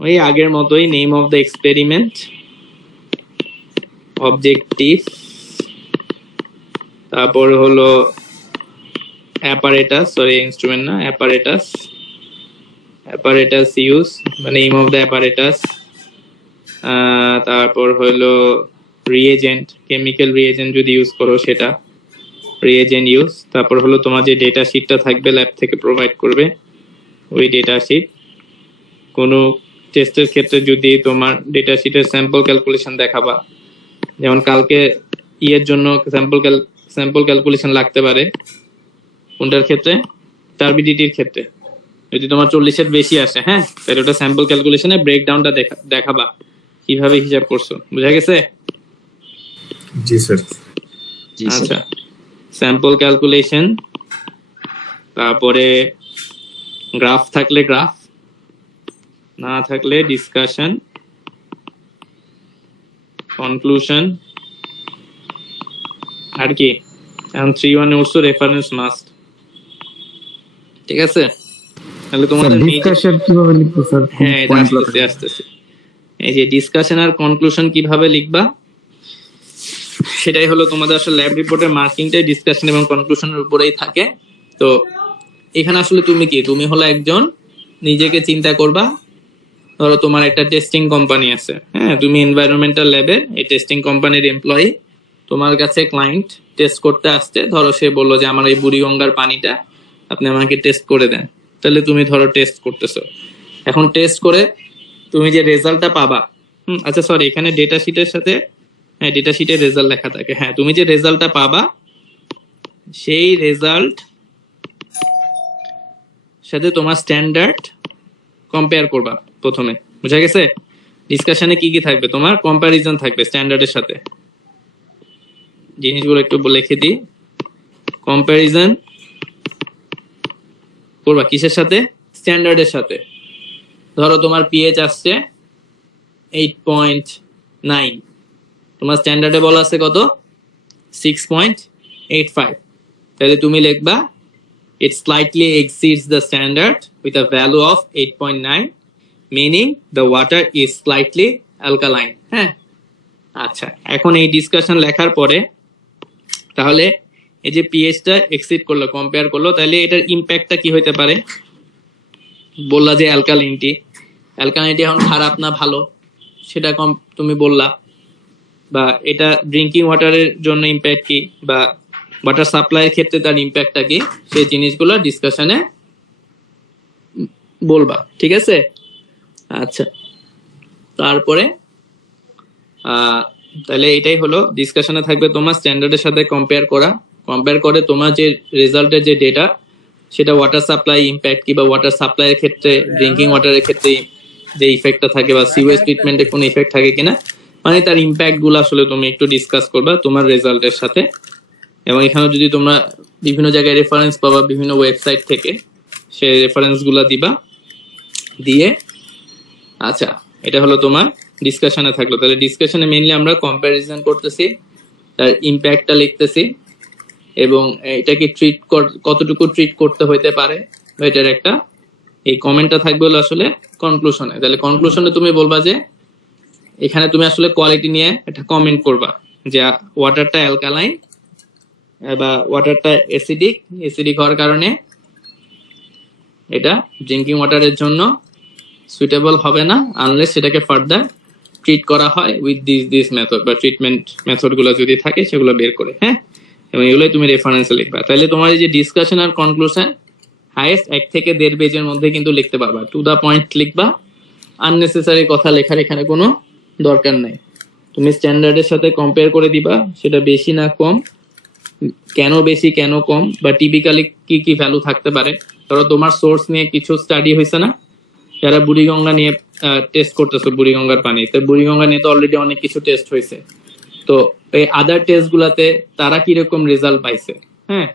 ওই আগের মতোই name of the experiment, objective, তারপর হলো অ্যাপারেটাস, সরি ইনস্ট্রুমেন্ট না, অ্যাপারেটাস, অ্যাপারেটাস ইউজ মানে নেম অফ দ্য অ্যাপারেটাস, তারপর হলো রিএজেন্ট, কেমিক্যাল রিএজেন্ট যদি ইউজ করো সেটা রিএজেন্ট ইউজ, তারপর হলো তোমার যে ডেটা শিটটা থাকবে ল্যাব থেকে প্রোভাইড করবে ওই ডেটা শিট। কোনো টেস্টের ক্ষেত্রে যদি তোমার ডেটা শিটের স্যাম্পল ক্যালকুলেশন দেখাবা, যেমন কালকে ইয়ের জন্য স্যাম্পল ক্যালকুলেশন লাগতে পারে, কোনটার ক্ষেত্রে? টার্বিডিটির ক্ষেত্রে। যদি তোমার 40-এর বেশি আসে, হ্যাঁ, তাহলে ওটা স্যাম্পল ক্যালকুলেশনে ব্রেকডাউনটা দেখাবা কিভাবে হিসাব করছো। বুঝা গেছে? জি স্যার। আচ্ছা, স্যাম্পল ক্যালকুলেশন, তারপরে গ্রাফ থাকলে গ্রাফ, না থাকলে ডিসকাশন, কনক্লুশন, আর কি এখন 3-1 উঠছো রেফারেন্স মাস্ট। ঠিক আছে? তাহলে তোমাদের ডিসকাশন কিভাবে লিখবো স্যার? হ্যাঁ, এটা আসতেছে। এই যে ডিসকাশন আর কনক্লুশন কিভাবে লিখবা সেটাই হলো তোমাদের আসলে ল্যাব রিপোর্টের মার্কিংটাই ডিসকাশন এবং কনক্লুশনের উপরেই থাকে। তো এখানে আসলে তুমি কি, তুমি হলো একজন নিজেকে চিন্তা করবা, ধরো তোমার একটা টেস্টিং কোম্পানি আছে। হ্যাঁ, তুমি এনভায়রনমেন্টাল ল্যাবে এই টেস্টিং কোম্পানির এমপ্লয়ি, তোমার কাছে ক্লায়েন্ট টেস্ট করতে আসছে। ধরো সে বললো যে আমার এই বুড়িগঙ্গার পানিটা আপনি আমাকে টেস্ট করে দেন। তাহলে তুমি ধরো টেস্ট করতেছো। এখন টেস্ট করে তুমি যে রেজাল্টটা পাবা, আচ্ছা সরি, এখানে ডেটা শিটের সাথে, হ্যাঁ ডেটা শিটে রেজাল্ট লেখা থাকে। হ্যাঁ, তুমি যে রেজাল্টটা পাবা সেই রেজাল্ট সাথে তোমার স্ট্যান্ডার্ড কম্পেয়ার করবা প্রথমে। বুঝা গেছে? ডিসকাশনে কি কি থাকবে? তোমার কম্প্যারিজন থাকবে স্ট্যান্ডার্ডের সাথে। জিনিসগুলো একটু লিখে দিই। কম্প্যারিজন করবা কিসের সাথে? স্ট্যান্ডার্ডের সাথে। ধরো তোমার পিএইচ আসছে 8.9, তোমার স্ট্যান্ডার্ডে বলা আছে কত? 6.85। তাহলে তুমি লিখবা it slightly exceeds the standard with a value of 8.9, meaning the water is slightly alkaline. হ্যাঁ, আচ্ছা, এখন এই ডিসকাশন লেখার পরে তাহলে এই যে পিএইচটা এক্সিড করলো, কম্পেয়ার করলো, তাহলে এটার ইম্প্যাক্টটা কি হতে পারে? বললা যে অ্যালকালিনিটি এখন খারাপ না ভালো সেটা কম তুমি বললা, বা এটা ড্রিঙ্কিং ওয়াটারের জন্য ইম্প্যাক্ট কি, বা ওয়াটার সাপ্লাইয়ের ক্ষেত্রে তার ইম্প্যাক্টটা কি, সেই জিনিসগুলো ডিসকাশনে বলবা, ঠিক আছে? আচ্ছা, তারপরে তাহলে এটাই হলো ডিসকাশনে থাকবে তোমার স্ট্যান্ডার্ডের সাথে কম্পেয়ার করে তোমার যে রেজাল্টের যে ডেটা সেটা ওয়াটার সাপ্লাই ইম্প্যাক্ট কি বা ওয়াটার সাপ্লাইয়ের ক্ষেত্রে ড্রিঙ্কিং ওয়াটারের ক্ষেত্রে যে ইফেক্টটা থাকে বা সিওয়েজ ট্রিটমেন্টে কোনো ইফেক্ট থাকে কিনা, মানে তার ইম্প্যাক্ট গুলো আসলে তুমি একটু ডিসকাস করবা তোমার রেজাল্টের সাথে। এবং এখানে যদি তোমরা বিভিন্ন জায়গায় রেফারেন্স পাবা বিভিন্ন ওয়েবসাইট থেকে, সেই রেফারেন্স গুলা দিবা, দিয়ে আচ্ছা এটা হলো তোমার ডিসকাশনে থাকলো। তাহলে ডিসকাশনে মেইনলি আমরা কম্প্যারিজন করতেছি, তার ইম্প্যাক্টটা লিখতেছি এবং এটাকে কতটুকু ট্রিট করতে হইতে পারে বা এটার একটা এই কমেন্টটা থাকবে হলো আসলে কনক্লুশনে। তাহলে কনক্লুশনে তুমি বলবা যে এখানে তুমি আসলে কোয়ালিটি নিয়ে একটা কমেন্ট করবা যে ওয়াটারটা অ্যালকালাইন বা ওয়াটারটা অ্যাসিডিক হওয়ার কারণে এটা ড্রিঙ্কিং ওয়াটারের জন্য সুইটেবল হবে না আনলেস সেটাকে ফার্দার ট্রিট করা হয় উইথ দিস মেথড বা ট্রিটমেন্ট মেথড গুলো যদি থাকে সেগুলো বের করে, হ্যাঁ, এবং এগুলোই তুমি রেফারেন্সে লিখবা। তাহলে তোমার এই যে ডিসকাশন আর কনক্লুশন হাইয়েস্ট 1 থেকে 1.5 পেজের মধ্যে কিন্তু লিখতে পারবা, টু দা পয়েন্ট লিখবা, আননেসেসারি কথা লেখার এখানে কোনো দরকার নাই। তুমি স্ট্যান্ডার্ডের সাথে কম্পেয়ার করে দিবা সেটা বেশি না কম, কেন বেশি কেন কম বা টিপিক্যালি কি কি ভ্যালু থাকতে পারে। ধরো তোমার সোর্স নিয়ে কিছু স্টাডি হয়েছে না, যারা বুড়িগঙ্গা নিয়ে টেস্ট করতেছে, বুড়িগঙ্গার পানি, তো বুড়িগঙ্গা নিয়ে তো অলরেডি অনেক কিছু টেস্ট হয়েছে, তো এই আদার টেস্ট গুলাতে তারা কিরকম রেজাল্ট পাইছে, হ্যাঁ,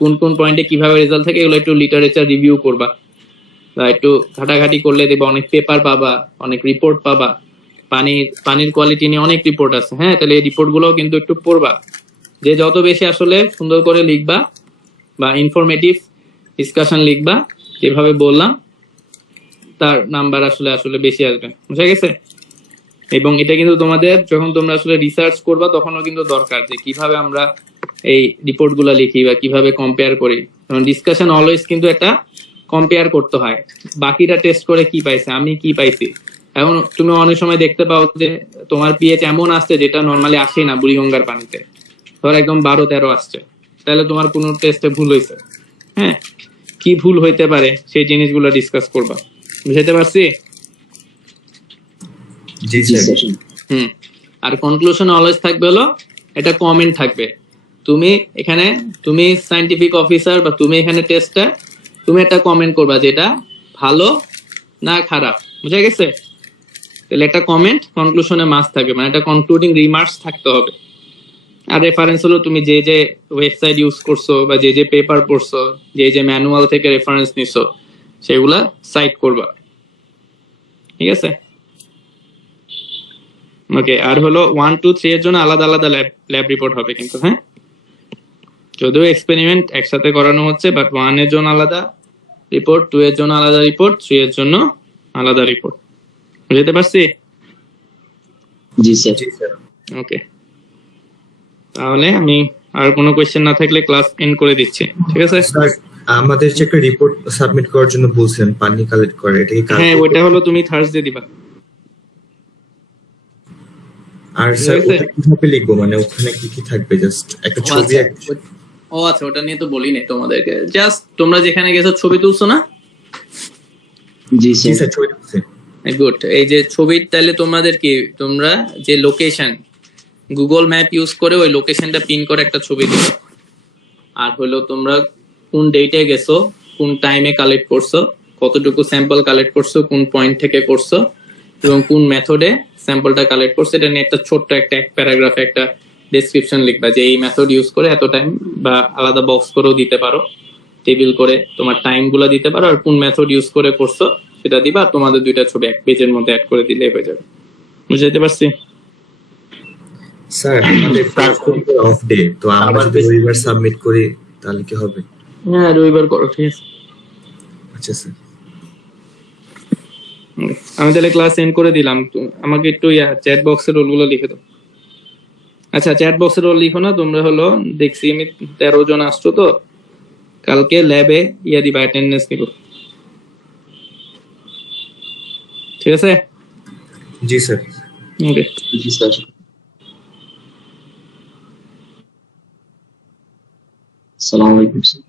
কোন কোন পয়েন্টে কিভাবে রেজাল্ট থাকে এগুলো একটু লিটারেচার রিভিউ করবা বা একটু ঘাটাঘাটি করলে দেখবা অনেক পেপার পাবা, অনেক রিপোর্ট পাবা, পানির কোয়ালিটি নিয়ে অনেক রিপোর্ট আছে, হ্যাঁ, তাহলে এই রিপোর্ট গুলোও কিন্তু একটু পড়বা। যে যত বেশি আসলে সুন্দর করে লিখবা বা ইনফরমেটিভ ডিসকাশন লিখবা যেভাবে বললাম, তার নাম্বার আসলে বেশি আসবে, বুঝা গেছে? এবং এটা কিন্তু তোমাদের যখন তোমরা আসলে রিসার্চ করবা তখনও কিন্তু দরকার যে কিভাবে আমরা এই রিপোর্ট গুলা লিখি বা কিভাবে কম্পেয়ার করি। কারণ ডিসকাশন অলওয়েজ কিন্তু একটা কম্পেয়ার করতে হয়, বাকিটা টেস্ট করে কি পাইছে আমি কি পাইছি। এখন তুমি অনেক সময় দেখতে পাও যে তোমার পিএইচ এমন আসছে যেটা নর্মালি আসে না বুড়িগঙ্গার পানিতে, ধর একদম 12-13 আসছে, তাহলে তোমার কোনো টেস্টে ভুল হয়েছে, হ্যাঁ, কি ভুল হইতে পারে সেই জিনিসগুলো ডিসকাস করবা, বুঝাইতে পারছি? জি স্যার। আর কনক্লুশন অলওয়েজ থাকবে হলো এটা কমেন্ট থাকবে। তুমি সায়েন্টিফিক অফিসার বা তুমি এখানে টেস্টার, তুমি একটা কমেন্ট করবা যেটা ভালো না খারাপ, বুঝা গেছে? তাহলে একটা কমেন্ট কনক্লুশনে মাস্ট থাকবে, মানে একটা কনক্লুডিং রিমার্কস থাকতে হবে। আর রেফারেন্স হলো তুমি যে যে ওয়েবসাইট ইউজ করছো বা যে যে পেপার পড়ছো, যে যে ম্যানুয়াল থেকে রেফারেন্স নিছো সেগুলা সাইট করবা, ঠিক আছে? ওকে, আর হলো 1, 2, 3 এর জন্য আলাদা আলাদা ল্যাব রিপোর্ট হবে কিন্তু, হ্যাঁ, যদিও এক্সপেরিমেন্ট একসাথে করানো হচ্ছে, বাট 1 এর জন্য আলাদা রিপোর্ট, 2 এর জন্য আলাদা রিপোর্ট, 3 এর জন্য আলাদা রিপোর্ট, বুঝতে পারছি? জি স্যার। জি স্যার। ওকে, তাহলে আমি আর কোনো কোয়েশ্চেন না থাকলে ক্লাস এন্ড করে দিচ্ছি, ঠিক আছে? স্যার আমাদের যে একটা রিপোর্ট সাবমিট করার জন্য বলছেন পানি কালেক্ট করে, এটা কি হ্যাঁ, ওটা হলো তুমি থার্সডে দিবা। আর স্যার ঠিক আছে। ওটা কিভাবে লিখবো, মানে ওখানে কি কি থাকবে? জাস্ট একটা ছবি আচ্ছা ওটা নিয়ে তো বলি নাই তোমাদেরকে, জাস্ট তোমরা যেখানে গেছো ছবি তুলছো না? জি জি স্যার। স্যার ছবি তুলছেন। গুড, এই যে ছবি, তাহলে তোমাদের কি তোমরা যে লোকেশন গুগল ম্যাপ ইউজ করে ওই লোকেশনটা পিন করে একটা ছবি দিবে। আর হলো তোমরা কোন ডেটে গেছো, কোন টাইমে কালেক্ট করছো, কতটুকু স্যাম্পল কালেক্ট করছো, কোন পয়েন্ট থেকে করছো এবং কোন মেথডে স্যাম্পলটা কালেক্ট করছো, এটা নিয়ে একটা ছোট্ট একটা এক প্যারাগ্রাফে একটা ডেসক্রিপশন লিখবা যে এই মেথড ইউজ করে এত টাইম, বা আলাদা বক্স করেও দিতে পারো, টেবিল করে তোমার টাইম গুলো দিতে পারো, আর কোন মেথড ইউজ করে করছো সেটা দিবা, আর তোমাদের দুইটা ছবি এক পেজের মধ্যে অ্যাড করে দিলে হয়ে যাবে, বুঝতে পারছি? স্যার আমাদের অফ ডে, তো আমরা যদি রবিবার সাবমিট করি তাহলে কি হবে? হ্যাঁ, রবিবার করো, ঠিক আছে? আচ্ছা স্যার। আমি তাহলে ক্লাস এন্ড করে দিলাম, আমাকে একটু চ্যাট বক্সের রোলগুলো লিখে দাও। আচ্ছা, চ্যাট বক্সের রোল লিখো না তোমরা, হলো দেখছি আমি 13 জন আসছো, তো কালকে ল্যাবে দিবা, অ্যাটেন্ডেন্স নিব, ঠিক আছে? জি স্যার। ওকে, জি স্যার। আসসালামু আলাইকুম স্যার।